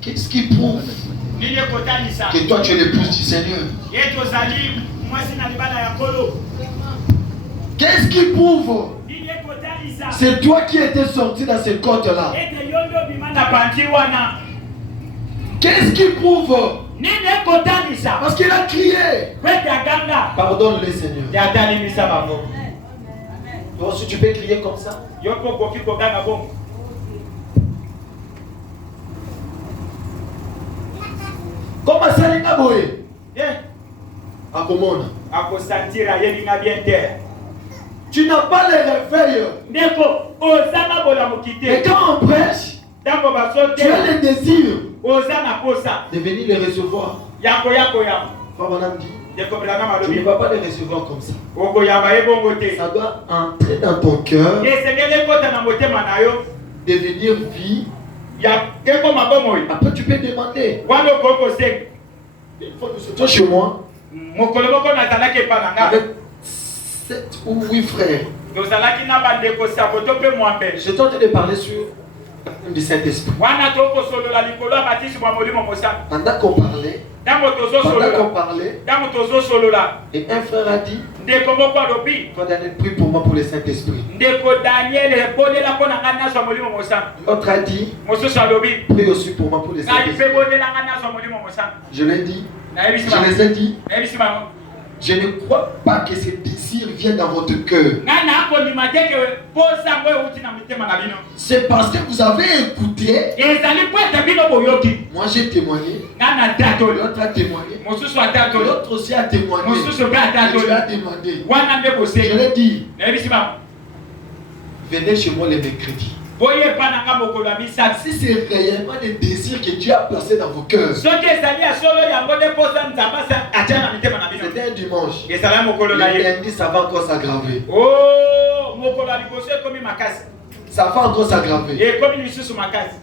Qu'est-ce qui prouve que toi tu es l'épouse du Seigneur? Qu'est-ce qui prouve? C'est toi qui étais sorti dans ces côtes-là. Qu'est-ce qui prouve? Parce qu'il a crié. Pardonne-le, Seigneur. Toi aussi, tu peux crier comme ça. Comment ça, il a boé? À comment? Tu n'as pas le réveil. Et quand on prêche, tu as le désir de venir les recevoir. Frère Branham dit, tu ne vas pas les recevoir comme ça. Ça doit entrer dans ton cœur, devenir vie. Après, tu peux demander. Une fois nous étions chez moi, avec 7 ou 8 frères. J'étais en train de parler sur du Saint-Esprit. Pendant qu'on parlait, et un frère a dit, Frère Daniel, prie pour moi pour le Saint-Esprit. L'autre a dit, prie aussi pour moi pour le Saint-Esprit. Je l'ai dit, je les ai dit, je ne crois pas que ces désirs viennent dans votre cœur. C'est parce que vous avez écouté. Moi j'ai témoigné. L'autre a témoigné. L'autre aussi a témoigné. Et tu as demandé. Je l'ai dit. Venez chez moi les mercredis. Si c'est réellement le désir que Dieu a placé dans vos cœurs. C'était un dimanche. Le lundi, ça va encore s'aggraver. Ça va encore s'aggraver.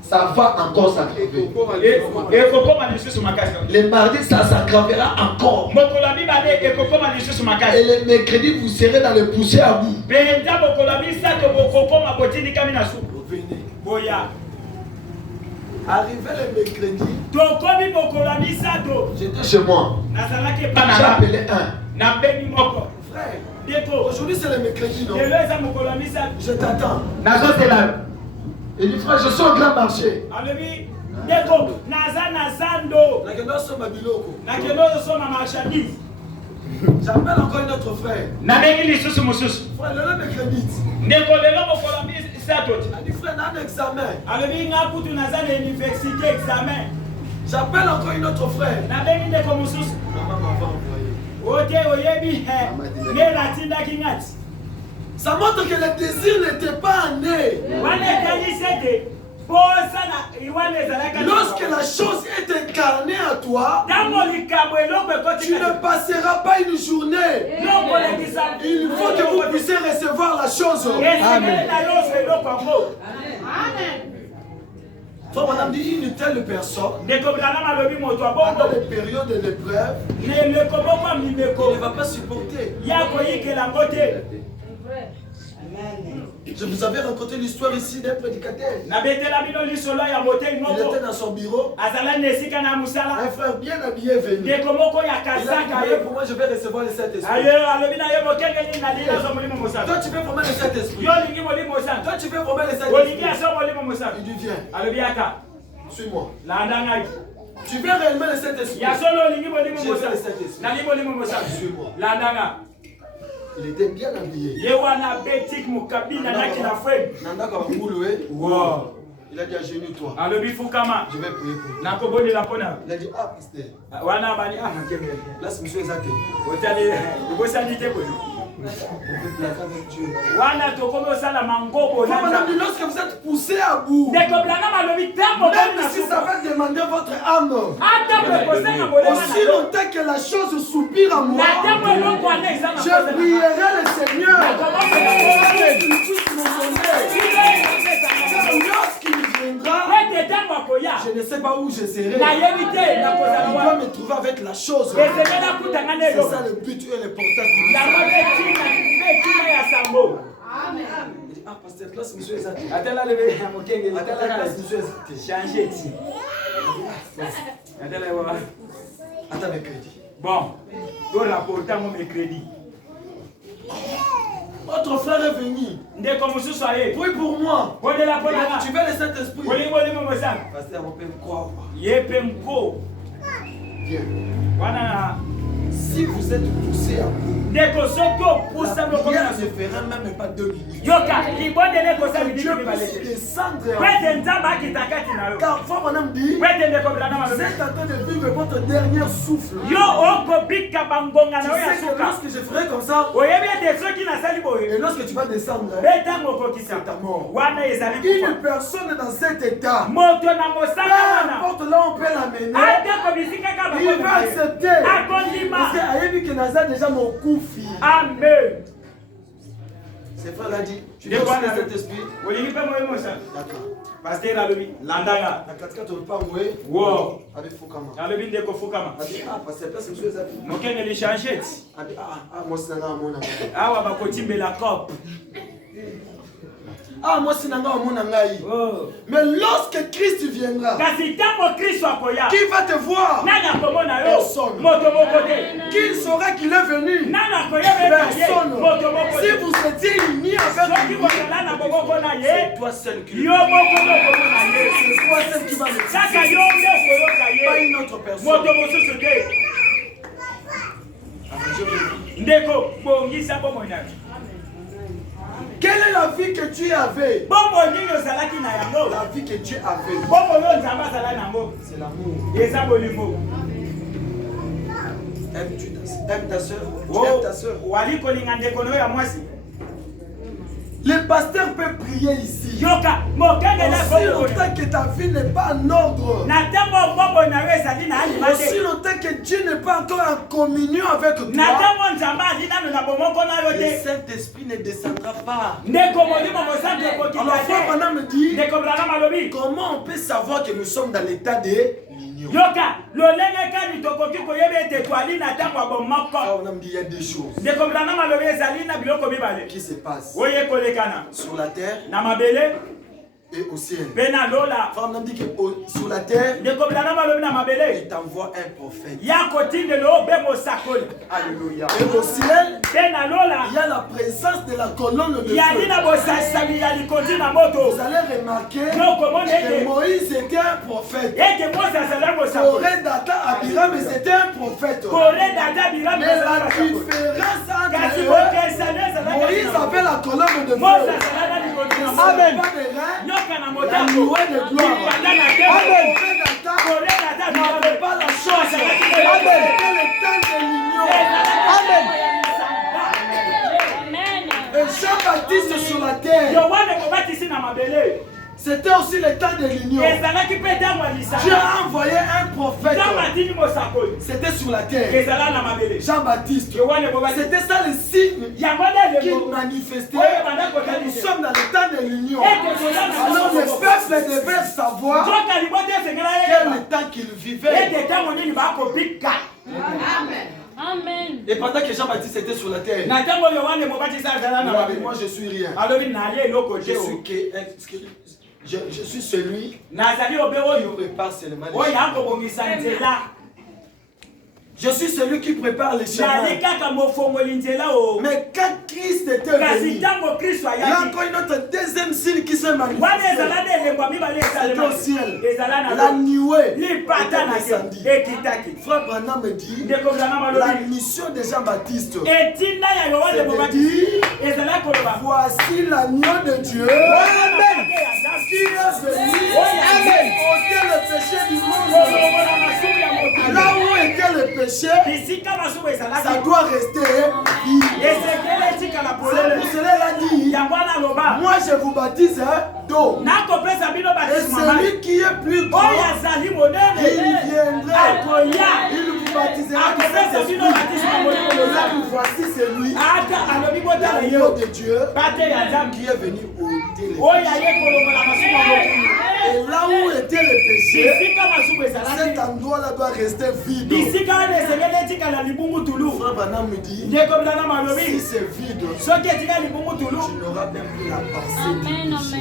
Ça va encore s'aggraver. Le mardi, ça s'aggravera encore. Et le mercredi, vous serez dans le poussière à bout. Arrivé le mercredi, j'étais chez moi. J'ai appelé un. Frère, aujourd'hui c'est le mercredi, non? Je t'attends. Il dit frère, je suis au grand marché. Alobi, Deko, Naza Nazando. Nakendo soma biloko. Nakendo soma marchandise. J'appelle encore un autre frère. Nabengi lisusu mususu. Frère, le même crédit. Ndeko lelo mokolami satoti. Il dit frère, n'a un examen. Alobi ngakutu naza na université examen. J'appelle encore un autre frère. Nabengi ndeko mususu. Maman m'a envoyé. Ote oyebi he. Ne latinda kingati. Ça montre que le désir n'était pas né. Wane kalisete. Lorsque la chose est incarnée à toi, tu ne passeras pas une journée. Il faut que vous puissiez recevoir la chose. Amen. Faut madame dit une telle personne, pendant les périodes de l'épreuve, il ne va pas supporter. Je vous avais raconté l'histoire ici d'un prédicateur. Il était dans son bureau. Un frère bien habillé est venu. Il a dit pour moi je vais recevoir le Saint-Esprit. Toi tu veux former le Saint-Esprit. Toi tu veux former le Saint-Esprit. Il dit viens. Suis-moi. Tu veux réellement le Saint-Esprit. Je veux le Saint-Esprit. Suis-moi. Il était bien habillé. Il a dit agenouille-toi. Je vais prier pour lui. Il a dit ah pasteur. Là c'est monsieur Ezate. Lorsque vous êtes poussé à bout, même si ça va demander votre âme, aussi longtemps que la chose soupire à moi, je prierai le Seigneur. Lorsqu'il viendra, je ne sais pas où je serai. Il doit me trouver avec la chose. C'est ça le but et l'important du message. Amen. Ah, pasteur, place, monsieur Ezate. Attends, mes crédits. Bon, je rapporte mes crédits. Votre frère est venu. Prie pour moi. Tu veux le Saint-Esprit. Pasteur, on peut me croire. Viens. Si vous êtes poussé à bout, la prière ne fera même pas 2 minutes. Dieu puisse descendre car faut mon âme dit, vous êtes en train de vivre votre dernier souffle. Tu sais que lorsque je ferai comme ça, et lorsque tu vas descendre, c'est ta mort. Une personne dans cet état, peu importe là où on peut l'amener, il va accepter. Parce que Ayebi que Naza déjà mon koufi. Amen. C'est frère l'a dit. Tu veux aussi le Saint-Esprit? D'accord. Pasteur alobi landanga. La 4-4 on pas moué. Wow. Avec Fukama. Alobi ndeko Fukama. Ah parce que place monsieur Ezate. Mokenge li changer. Moi c'est là mon ami. Awa ba kotimbe la cop. Ah moi c'est là mon ami. Mais lorsque Christ viendra, qui va te voir? Personne. Qui saura qu'il est venu? Personne. Si vous étiez unis avec lui, c'est toi seul qui le c'est toi seul qui va le faire. Pas une autre personne. Quelle est la vie que tu avais? La vie que tu avais, c'est l'amour. Aimes-tu ta soeur? Tu aimes ta soeur? Le pasteur peut prier ici. Aussi longtemps que ta vie n'est pas en ordre. Aussi longtemps que Dieu n'est pas encore en communion avec toi. Le Saint-Esprit ne descendra pas. Alors frère Bana me dit, comment on peut savoir que nous sommes dans l'état de l'union? On a dit il y a des choses qui se passent sur la terre et au ciel. Femme dit que sur la terre, il t'envoie un prophète. Alléluia. Et au ciel, il y a la présence de la colonne de feu. Vous allez remarquer que Moïse était un prophète. Corée Data Abiram, c'était un prophète. Mais la différence entre eux, Moïse avait la colonne de feu. Amen. La louée de gloire. Amen. N'avait pas la chance. Amen. C'était le temps de l'union. Amen. Et Jean-Baptiste sur la terre. C'était aussi le temps de l'union. Dieu a envoyé un prophète. C'était sur la terre. Jean-Baptiste. C'était ça le signe qu'il manifestait. Nous sommes dans le temps de l'union. Alors le peuple devait savoir quel est le temps qu'il vivait. Amen. Et pendant que Jean-Baptiste était sur la terre, moi je suis rien. Je suis celui qui prépare seulement les chemins. Je suis celui qui prépare les chemins. Mais quand Christ était venu, il y a encore une autre deuxième signe qui se manifeste. C'était au ciel. La nuée était descendue. Frère Branham me dit, la mission de Jean-Baptiste, c'est de dire, voici l'agneau de Dieu qui est venu ôter le péché du monde. Là où était le péché, ça doit rester vide. C'est pour cela qu'il a dit, moi je vous baptise d'eau. Et celui qui est plus grand, il viendra, il vous baptisera du Saint-Esprit. Voici celui, l'agneau de Dieu, qui est venu ôter le péché. Et là où était le péché, cet endroit-là doit rester vide. Frère Branham me dit, si c'est vide, tu n'auras même plus la pensée du péché.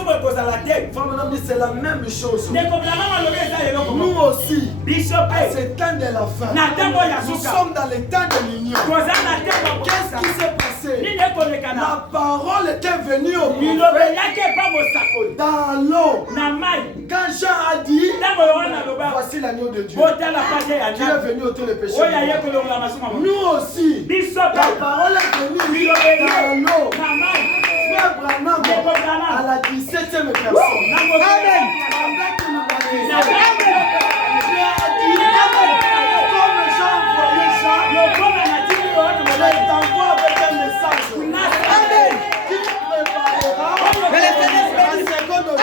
Frère Branham dit, c'est la même chose. Nous aussi, à ce temps de la fin, nous sommes dans le temps de l'union. Qu'est-ce qui s'est passé? La parole était venue au prophète dans l'eau. Quand Jean a dit, voici l'agneau de Dieu qui est venu ôter le péché. Nous aussi, la parole est venue dans l'eau. Frère Branham, à la 17e personne. Amen. Comme Jean envoyait Jean, il t'envoie avec un message. Amen. Qui préparera la seconde au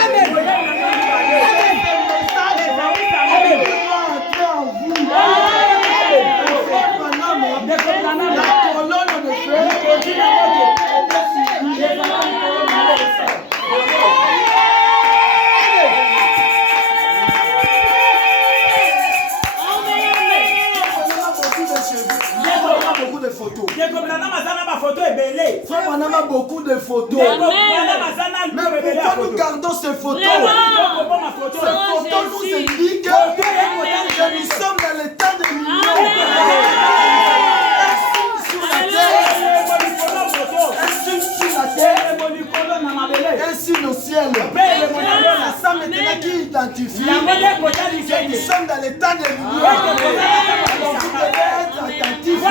Frère, on a beaucoup de photos. Mais pourquoi nous gardons ces photos? Ces photos nous indiquent que nous sommes dans le temps de l'union. Un signe sur la terre, un signe au ciel. Ça maintenant qui identifie que nous sommes dans le temps de l'union. Alors vous devez être attentifs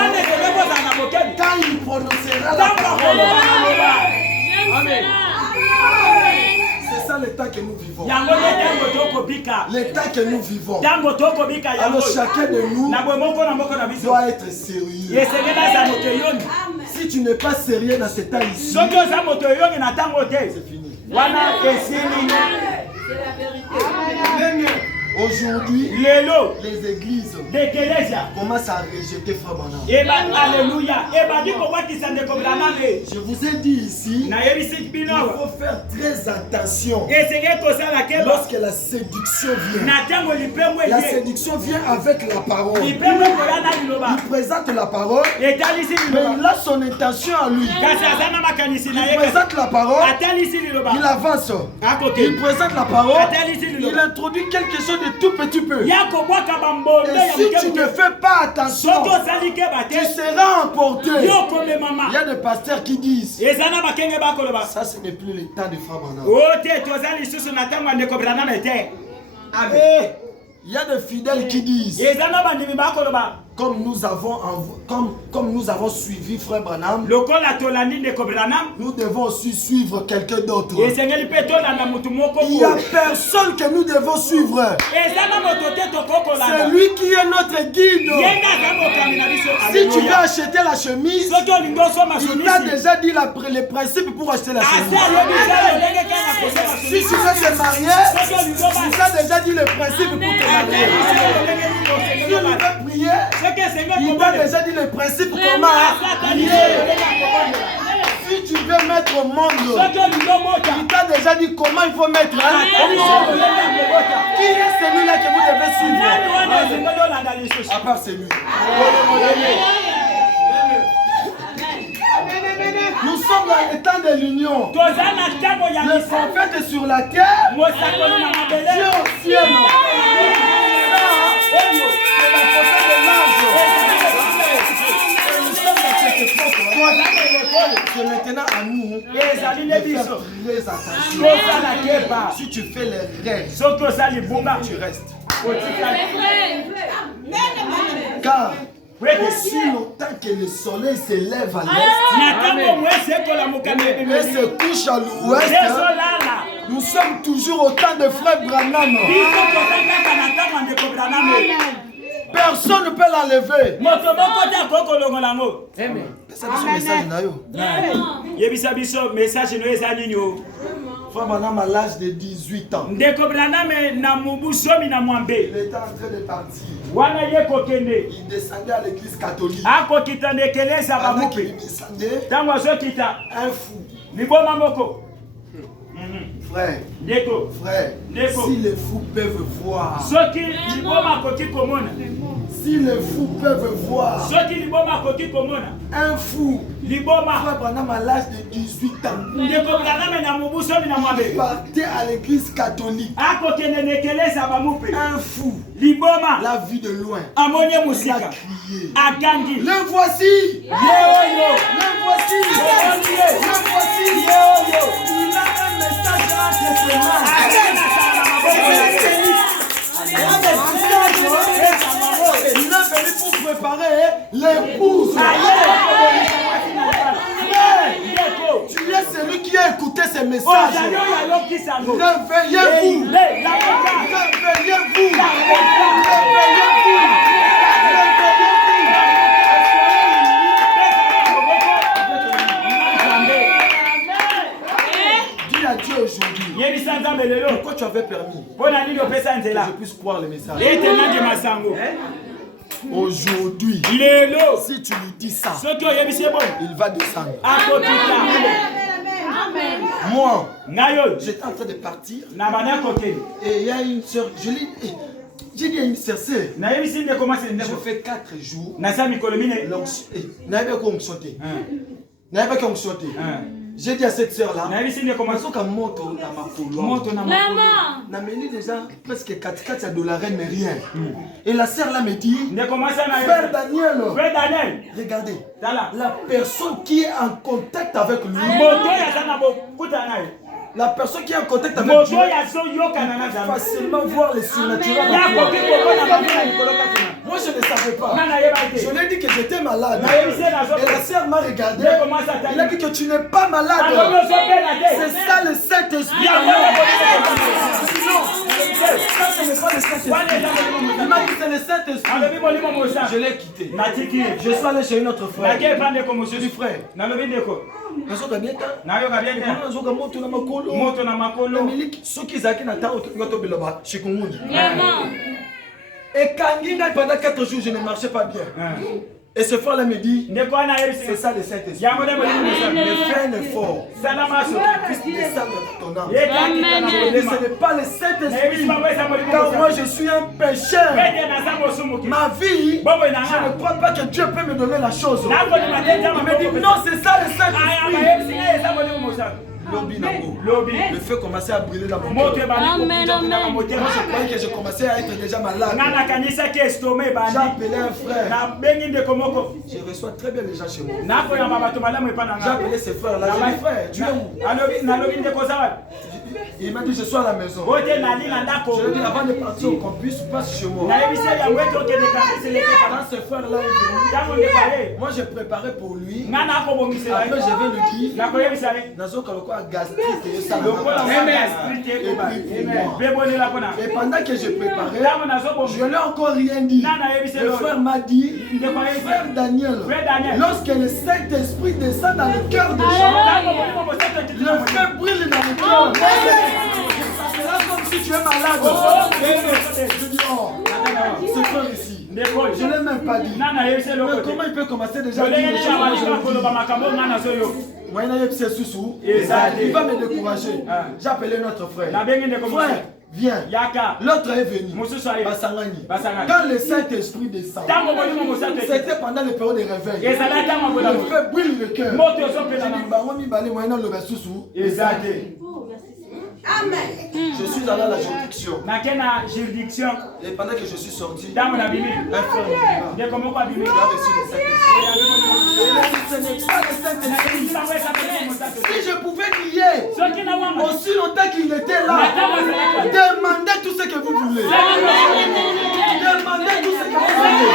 quand il prononcera la parole. Amen. C'est ça le temps que nous vivons. Le temps que nous vivons. Alors chacun de nous doit être sérieux. Si tu n'es pas sérieux dans ce temps ici, c'est fini. Aujourd'hui, les églises commencent à rejeter Frère Branham. Je vous ai dit ici, il faut faire très attention lorsque la séduction vient. La séduction vient avec la parole. Il présente présente la parole, mais il a son intention à lui. Il présente la parole, il avance. Il présente la parole, il introduit quelque chose de tout petit peu. Et si tu ne fais pas attention, tu seras emporté. Il y a des pasteurs qui disent, ça ce n'est plus le temps de Frère Branham. Il y a des fidèles qui disent, comme nous avons suivi Frère Branham, nous devons aussi suivre quelqu'un d'autre. Il n'y a personne que nous devons suivre. C'est lui qui est notre guide. Si tu veux acheter la chemise, il t'a déjà dit les principes pour acheter la chemise. Si tu veux te marier, il t'a déjà dit les principes pour te marier. Si tu veux prier, il t'a déjà dit le principe comment prier. Si tu veux mettre au monde, il t'a déjà dit comment il faut mettre. Qui est celui-là que vous devez suivre? À part celui. Nous sommes dans le temps de l'union. Le prophète est sur la terre, Dieu au ciel. C'est la façon de l'ange. C'est maintenant à nous de faire très attention. Si tu fais les rêves, tu restes. Car aussi longtemps que le soleil se lève à l'est et se couche à l'ouest, nous sommes toujours au temps de Frère Branham. Personne ne peut l'enlever. C'est un message. Frère Branham à l'âge de 18 ans. Il était en train de partir. Il descendait à l'église catholique. Pendant qu'il descendait, un fou. Frère, si les fous peuvent voir, un fou, Frère Branham à l'âge de 18 ans, il partait à l'église catholique. Un fou, la vue de loin, il a crié, le voici, le voici, le voici, il a un message à il est venu pour préparer l'épouse. Tu es celui qui a écouté ces messages. Réveillez-vous. Dis à Dieu aujourd'hui. Pourquoi tu avais permis que je puisse croire les messages? Aujourd'hui, si tu lui dis ça, il va descendre. Moi, j'étais en train de partir et il y a une soeur, j'ai dit à une soeur, je fais 4 jours. J'ai dit à cette soeur-là, déjà presque 4 dollars, mais rien. Et la soeur là me dit, Frère Daniel, regardez, la personne qui est en contact avec lui, la personne qui est en contact avec Dieu peut facilement voir les surnaturels. Moi je ne savais pas. Je lui ai dit que j'étais malade. Et la sœur m'a regardé. Il a dit que tu n'es pas malade. C'est ça le Saint-Esprit. Ça ce n'est pas le Saint-Esprit. Il m'a dit que c'est le Saint-Esprit. Je l'ai quitté. Je suis allé chez une autre frère. Je dis frère. Et pendant 4 jours, je ne marchais pas bien. Et ce frère-là me dit, c'est ça le Saint-Esprit. Mais fais un effort. Puisse descendre dans ton âme. Et ce n'est pas le Saint-Esprit. Car moi je suis un pécheur. Ma vie, je ne crois pas que Dieu peut me donner la chose. Il me dit non, c'est ça le Saint-Esprit. Le feu commençait à brûler dans mon cœur. Moi je croyais que je commençais à être déjà malade. J'ai appelé un frère. Je reçois très bien les gens chez moi. J'ai appelé ses frères là. J'ai dit frère, tu es où? Il m'a dit je suis à la maison. Je lui ai dit avant de partir au campus, passe chez moi. Quand ce frère là est venu, moi j'ai préparé pour lui. Après je vais lui dire et pendant que je préparais, je ne lui ai encore rien dit. Le frère m'a dit, frère Daniel, lorsque le Saint-Esprit descend dans le cœur des gens, le feu brûle dans le cœur. C'est là comme si tu es malade. Je dis, oh, ce frère ici, je ne l'ai même pas dit. Mais comment il peut commencer déjà à dire les choses? Moi, il va me décourager. J'ai appelé notre frère. Frère, viens. L'autre est venu. Quand le Saint-Esprit descend, c'était pendant le période de réveil. Le feu brûle le cœur. Amen. Je suis allé à la juridiction. Et pendant que je suis sorti, un frère il a reçu le Saint-Esprit. Si je pouvais nier aussi longtemps qu'il était là, demandez tout ce que vous voulez. Demandez tout ce que vous voulez.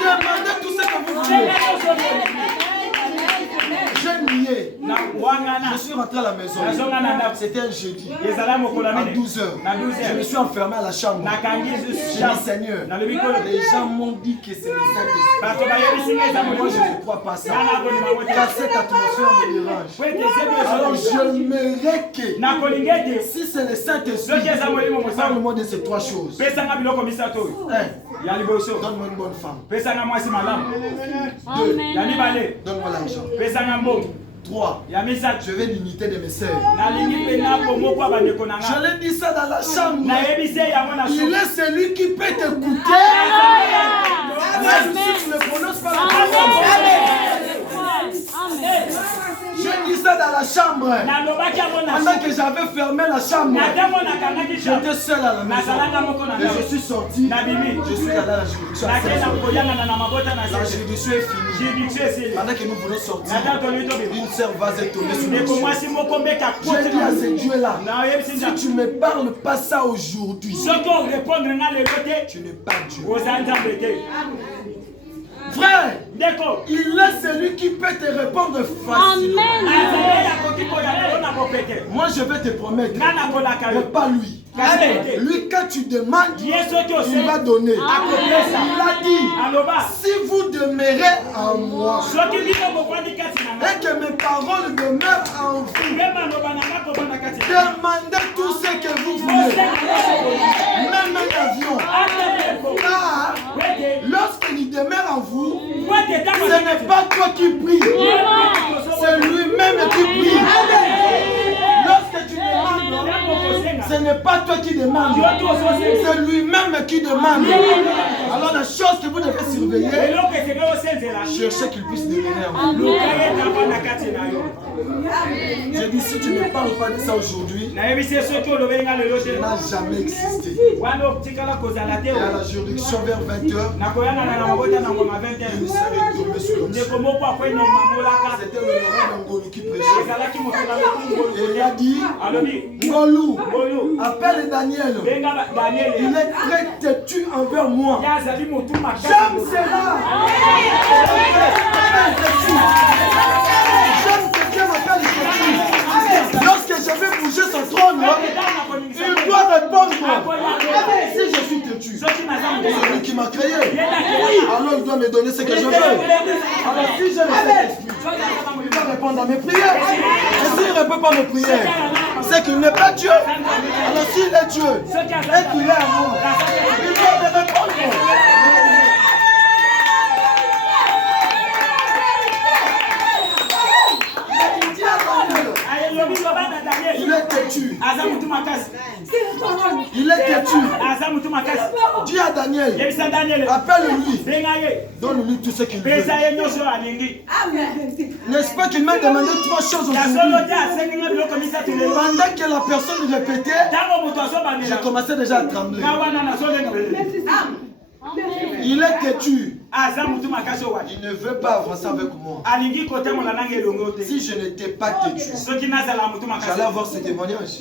Demandez tout ce que vous voulez. J'ai nié. Je suis rentré à la maison. C'était un jeudi. À 12h. Je me suis enfermé à la chambre. J'ai dit Seigneur, les gens m'ont dit que c'est le Saint-Esprit. Moi je ne crois pas ça. Car cette atmosphère me dérange. Alors j'aimerais que si c'est le Saint-Esprit, parle-moi de ces trois choses. Donne-moi une bonne femme. 2. Donne-moi l'argent. 3. Je vais l'unité de mes sœurs. Je l'ai dit ça dans la chambre. Il est celui qui peut t'écouter. Même si tu ne prononces pas la parole. J'ai dit ça dans la chambre. Pendant que j'avais fermé la chambre, j'étais seul à la maison. Et je suis sorti. Je suis allé à la juridiction. La juridiction est finie. Pendant que nous voulons sortir, une sœur va se tomber sur nous. J'ai dit à ce Dieu-là, si tu ne me parles pas ça aujourd'hui, tu n'es pas Dieu. Frère, il est celui qui peut te répondre facilement. Moi je vais te promettre, mais pas lui. Lui, quand tu demandes, il va donner. Il a dit, si vous demeurez en moi et que mes paroles demeurent en vous, demandez tout ce que vous voulez, même un avion. Car lorsqu'il demeure en vous, ce n'est pas toi qui pries, c'est lui-même qui prie. Lorsque tu demandes, ce n'est pas toi qui demandes, c'est lui-même qui demande. Alors la chose que vous devez surveiller, cherchez qu'il puisse demeurer en vous. J'ai dit, si tu ne parles pas de ça aujourd'hui, n'a jamais existé. Et à la juridiction vers 20h, il serait tombé sur le sol. C'était le Laurent Ngolou qui prêchait. Et il a dit, Ngolou, appelle Daniel. Il est très têtu envers moi. J'aime cela. J'aime que Dieu m'appelle têtu. Lorsque je vais bouger son trône, il doit répondre. Si je suis têtu, c'est lui qui m'a créé. Alors il doit me donner ce que je veux. Alors si j'ai le Saint-Esprit, il va répondre à mes prières. Et s'il ne répond pas à mes prières, c'est qu'il n'est pas Dieu. Alors s'il est Dieu et qu'il est amour, il doit me répondre. Il est têtu. Dis à Daniel, appelle-lui. Donne-lui tout ce qu'il veut. N'est-ce pas qu'il m'a demandé 3 choses aujourd'hui? Pendant que la personne répétait, j'ai commencé déjà à trembler. Il est têtu. Il ne veut pas avancer avec moi. Si je n'étais pas têtu, j'allais avoir ce témoignage.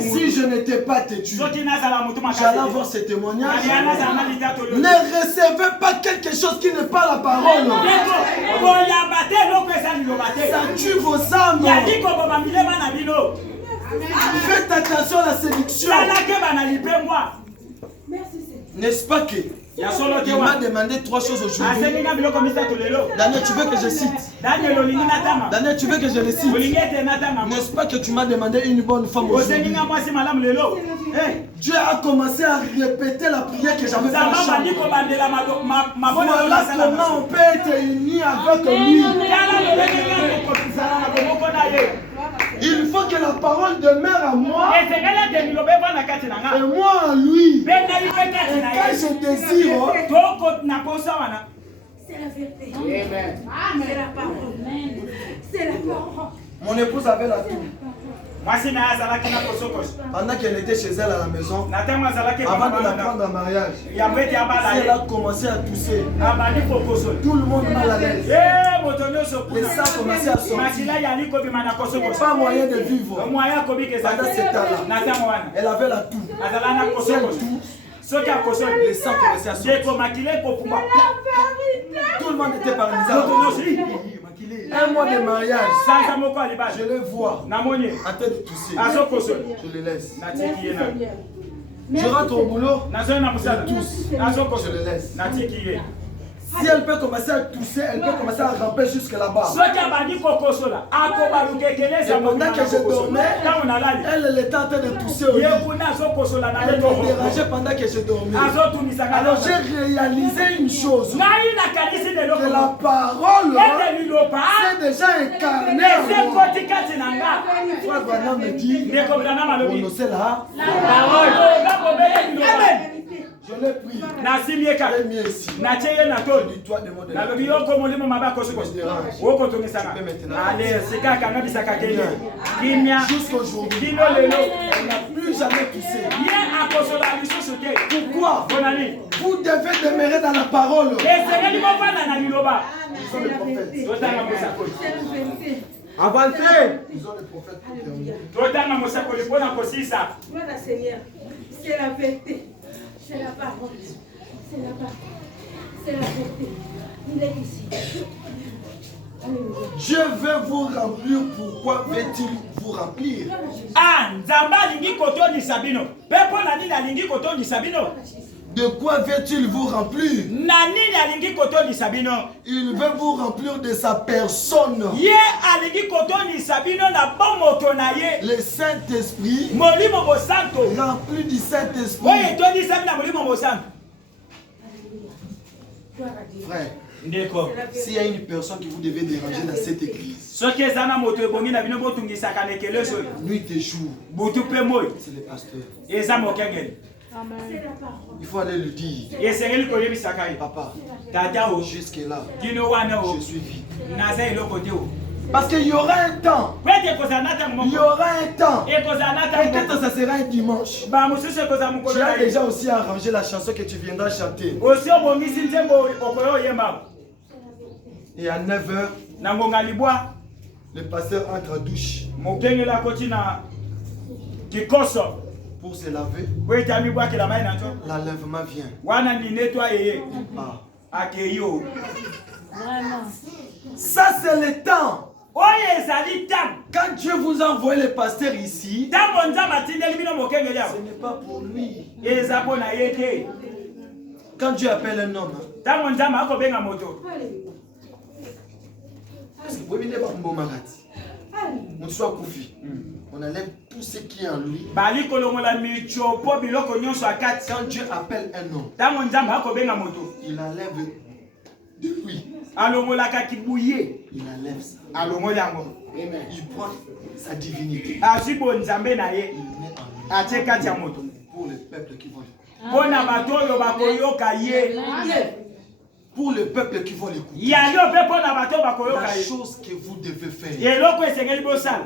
Si je n'étais pas têtu, j'allais avoir ce témoignage. Ne recevez pas quelque chose qui n'est pas la parole. Ça tue vos âmes. Faites attention à la séduction. N'est-ce pas que il m'a demandé 3 choses aujourd'hui. Daniel, tu veux que je cite? Daniel, tu veux que je le cite? N'est-ce pas que tu m'as demandé une bonne femme aujourd'hui? Dieu a commencé à répéter la prière que j'avais fait en chambre. Voilà comment on peut être uni avec lui. Il faut que la parole demeure à moi et moi en lui. Et quand je désire, c'est la vérité. C'est la parole. C'est la parole. Mon épouse avait la toux. Pendant qu'elle était chez elle à la maison, avant de la prendre en mariage, si elle a commencé à tousser, tout le monde mal à l'aise. Les sangs a commencé à sortir. Pas moyen de vivre. Pendant ce temps-là, elle avait la toux. Si elle tousse, les sangs commençaient à sortir. Tout le monde était paralysé. Un mois de mariage, je le vois en train de tousser. Je le laisse. Je rentre au boulot, je tousse. Je le laisse. Si elle peut commencer à tousser, elle peut commencer à ramper jusque là-bas. Et pendant que je dormais, elle était en train de tousser au lit. Elle me dérangeait pendant que je dormais. Alors j'ai réalisé une chose. Que la parole c'est déjà incarné. Frère Branham me dit, on sait là. Amen. Je l'ai pris. Je l'ai mis ici. Dis-toi de mon dérange. Jusqu'aujourd'hui, elle n'a plus jamais toussé. Pourquoi? Vous devez demeurer dans la parole. Nous sommes les prophètes. Avancez. Nous sommes les prophètes pour terminer. Voilà, Seigneur. C'est la vérité. C'est la parole. C'est la parole. C'est la vérité. Il est ici. Dieu veut vous remplir. Pourquoi veut-il vous remplir? De quoi veut-il vous remplir? Il veut vous remplir de sa personne. Le Saint-Esprit, rempli du Saint-Esprit. Frère, s'il y a une personne que vous devez déranger dans cette église, nuit et jour, c'est le pasteur. Il faut aller le dire. Papa, jusque là, je suis vide. Parce qu'il y aura un temps. Il y aura un temps. Peut-être ça sera un dimanche. Tu as déjà aussi arrangé la chanson que tu viendras chanter. Et à 9h, le pasteur entre en douche pour se laver. L'enlèvement vient. Ça c'est le temps. Quand Dieu vous a envoyé le pasteur ici, ce n'est pas pour lui. Quand Dieu appelle un homme, on enlève tout ce qui est en lui. Quand Dieu appelle un homme, il enlève de lui il enlève ça. Il prend sa divinité. Il met en lui pour le peuple qui vont pour le peuple qui vont l'écouter. La chose que vous devez faire,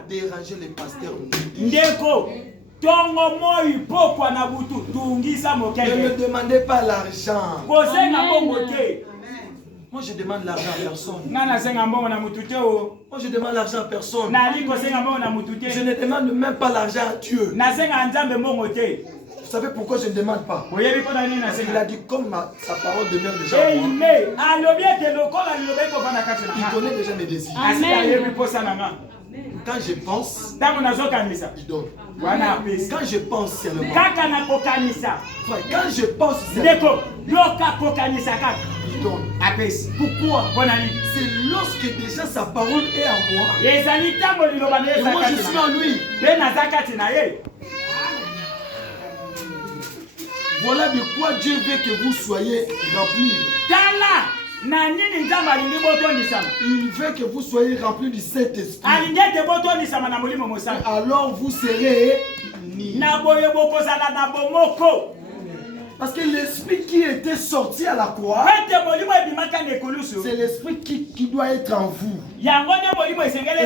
déranger les pasteurs. Ne me demandez pas l'argent. Moi je demande l'argent à personne. Moi je demande l'argent à personne. Je ne demande même pas l'argent à Dieu. Vous savez pourquoi je ne demande pas? Il a dit comme sa parole demeure déjà en moi. Il connaît déjà mes désirs. Quand je pense, il donne. Quand je pense seulement. Quand je pense seulement. Il donne. Pourquoi? C'est lorsque déjà sa parole est en moi. Et moi je suis en lui. Voilà de quoi Dieu veut que vous soyez remplis. Il veut que vous soyez remplis du Saint-Esprit. Alors vous serez unis. Parce que l'esprit qui était sorti à la croix, c'est l'esprit qui doit être en vous. Et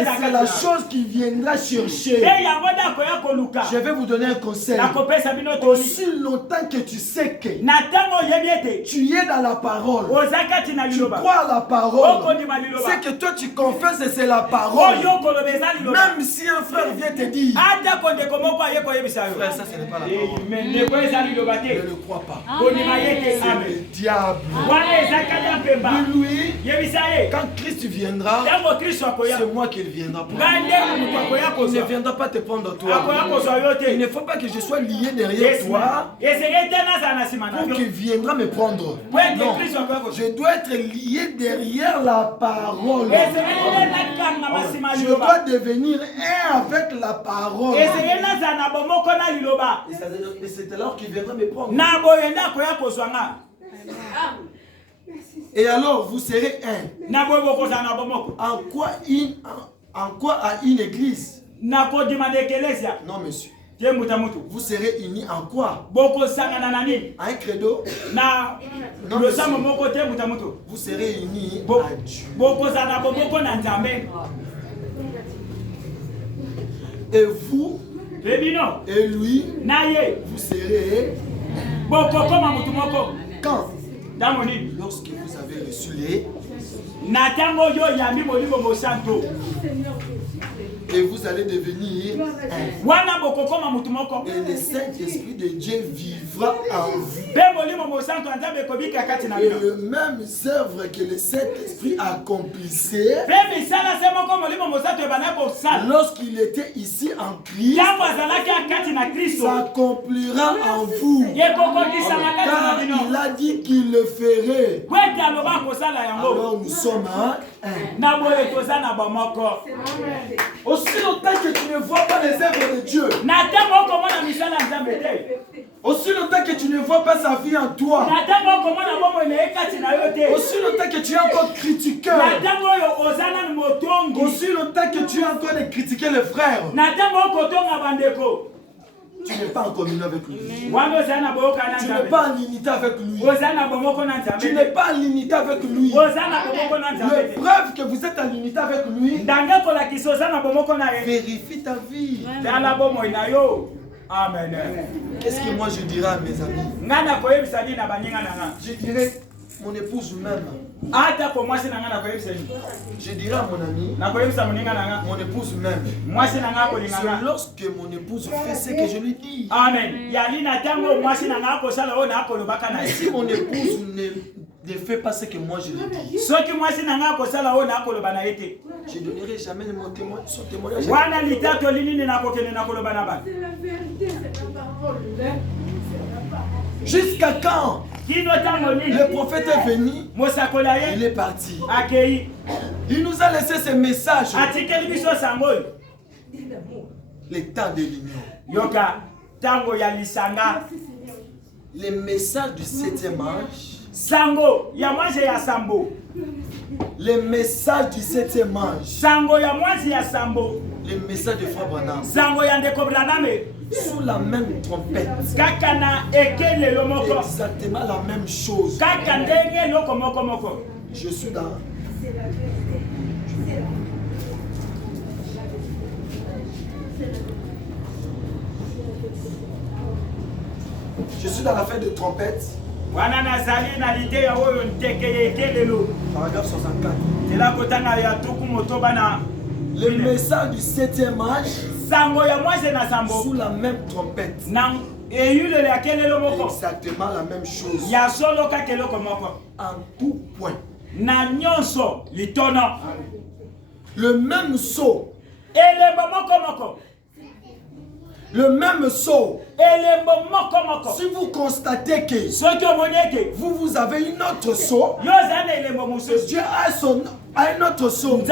c'est la chose qui viendra chercher. Je vais vous donner un conseil. Aussi longtemps que tu sais que tu es dans la parole, tu crois à la parole, c'est que toi tu confesses et c'est la parole. Même si un frère vient te dire, frère, ça ce n'est pas la parole, ne le crois pas. C'est le diable. Lui, quand Christ viendra, c'est moi qui viendra pour toi. Il ne viendra pas te prendre toi. Il ne faut pas que je sois lié derrière toi pour qu'il viendra me prendre. Non, je dois être lié derrière la parole. Je dois devenir un avec la parole. Et c'est alors qu'il viendra me prendre. Et alors vous serez un. En quoi a une église? Non monsieur. Vous serez unis en quoi? Un credo? Non monsieur. Vous serez unis à Dieu. Et vous et lui, vous serez quand? Lorsque vous avez reçu les et vous allez devenir un. Et le Saint-Esprit de Dieu vivra en vous. Et le même œuvre que le Saint-Esprit accomplissait lorsqu'il était ici en Christ s'accomplira en vous. Car il a dit qu'il le ferait. Alors nous sommes un. Aussi longtemps que tu ne vois pas les œuvres de Dieu, aussi longtemps que tu ne vois pas sa vie en toi, aussi longtemps que tu es encore critiqueur, aussi longtemps que tu es encore de critiquer les frères, tu n'es pas en communion avec lui. Tu n'es pas en unité avec lui. Tu n'es pas en unité avec lui. Le preuve que vous êtes en unité avec lui, vérifie ta vie. Amen. Qu'est-ce que moi je dirais à mes amis? Je dirais mon épouse même. Je dirais à mon ami, mon épouse même. C'est lorsque mon épouse fait ce que je lui dis. Amen. Si mon épouse ne fait pas ce que moi je lui dis, je ne donnerai jamais son témoignage. C'est la vérité, c'est la parole. Jusqu'à quand? Le prophète est venu, il est parti. Il nous a laissé ce message. Les temps de l'union. Les messages du 7e âge Sango ya mwanzi ya sambo. Les messages du 7e ange. Sango ya mwanzi ya sambo. Les messages de Frère Branham. Sango ya ndeko Branham. Sous la même trompette. Kakana ekele lomoko. Exactement la même chose. Kakandenge loko moko moko. Je suis dans. Je suis dans la fête de trompette. Paragraphe 64. Le message du 7e âge sous la même trompette. Exactement la même chose. En tout point. Le même sceau. Le même sceau. Si vous constatez que vous avez une autre sceau, Dieu a un autre sceau.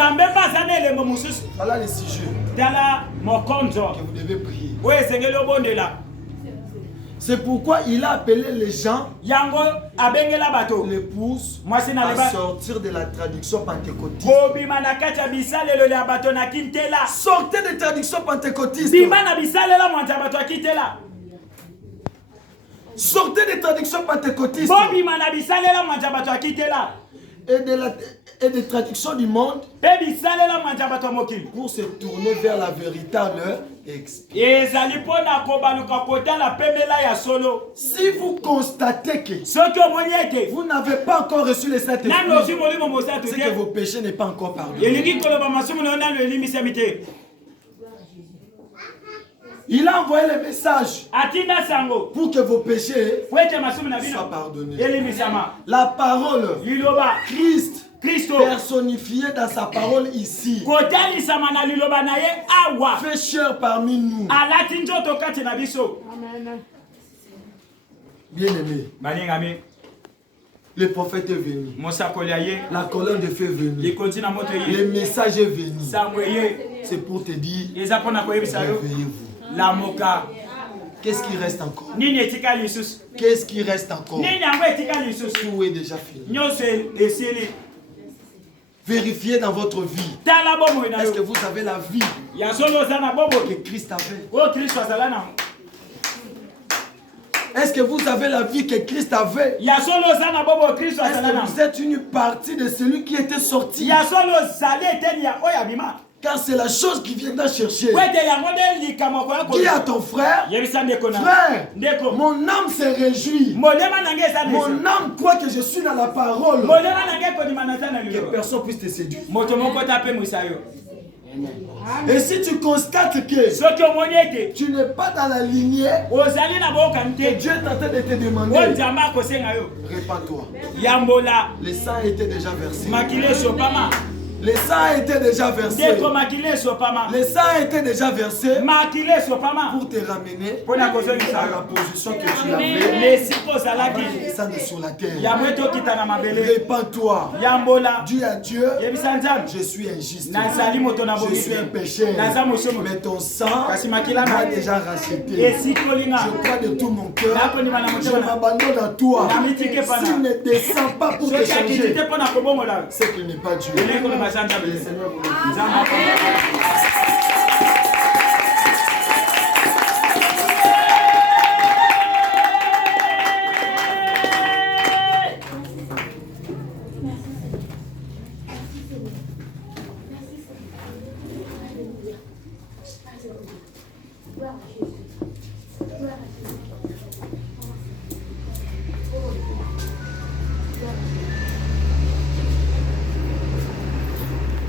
Voilà le sujet que vous devez prier. C'est pourquoi il a appelé les gens, l'épouse, à sortir de la traduction pentecôtiste. Sortez des traductions pentecôtistes. Sortez des traductions pentecôtistes et des traductions du monde pour se tourner vers la véritable expérience. Si vous constatez que vous n'avez pas encore reçu le Saint-Esprit, c'est que vos péchés n'est pas encore pardonnés. Il a envoyé le message pour que vos péchés soient pardonnés. La parole, Christ personnifié dans sa parole ici, fait chair parmi nous. Bien-aimé, le prophète est venu. La colonne de feu est venue. Le message est venu. C'est pour te dire, réveillez-vous. Qu'est-ce qui reste encore? Qu'est-ce qui reste encore? Tout est déjà fini. Vérifiez dans votre vie. Est-ce que vous avez la vie que Christ avait? Est-ce que vous avez la vie que Christ avait? Est-ce que vous êtes une partie de celui qui était sorti? Car c'est la chose qui viendra chercher. Dis à ton frère, frère, mon âme se réjouit. Mon âme croit que je suis dans la parole. Que personne puisse te séduire. Et si tu constates que tu n'es pas dans la lignée que Dieu est en train de te demander, répands-toi. Le sang était déjà versé. Le sang était déjà versé. Le sang était déjà versé pour te ramener à la position que tu avais descendre sur la terre. Répands-toi. Dis à Dieu, je suis injuste. Je suis un pécheur. Mais ton sang m'a déjà racheté. Je crois de tout mon cœur. Je m'abandonne à toi. S'il ne descend pas pour te changer, c'est qu'il n'est pas Dieu. Le Seigneur vous le Merci.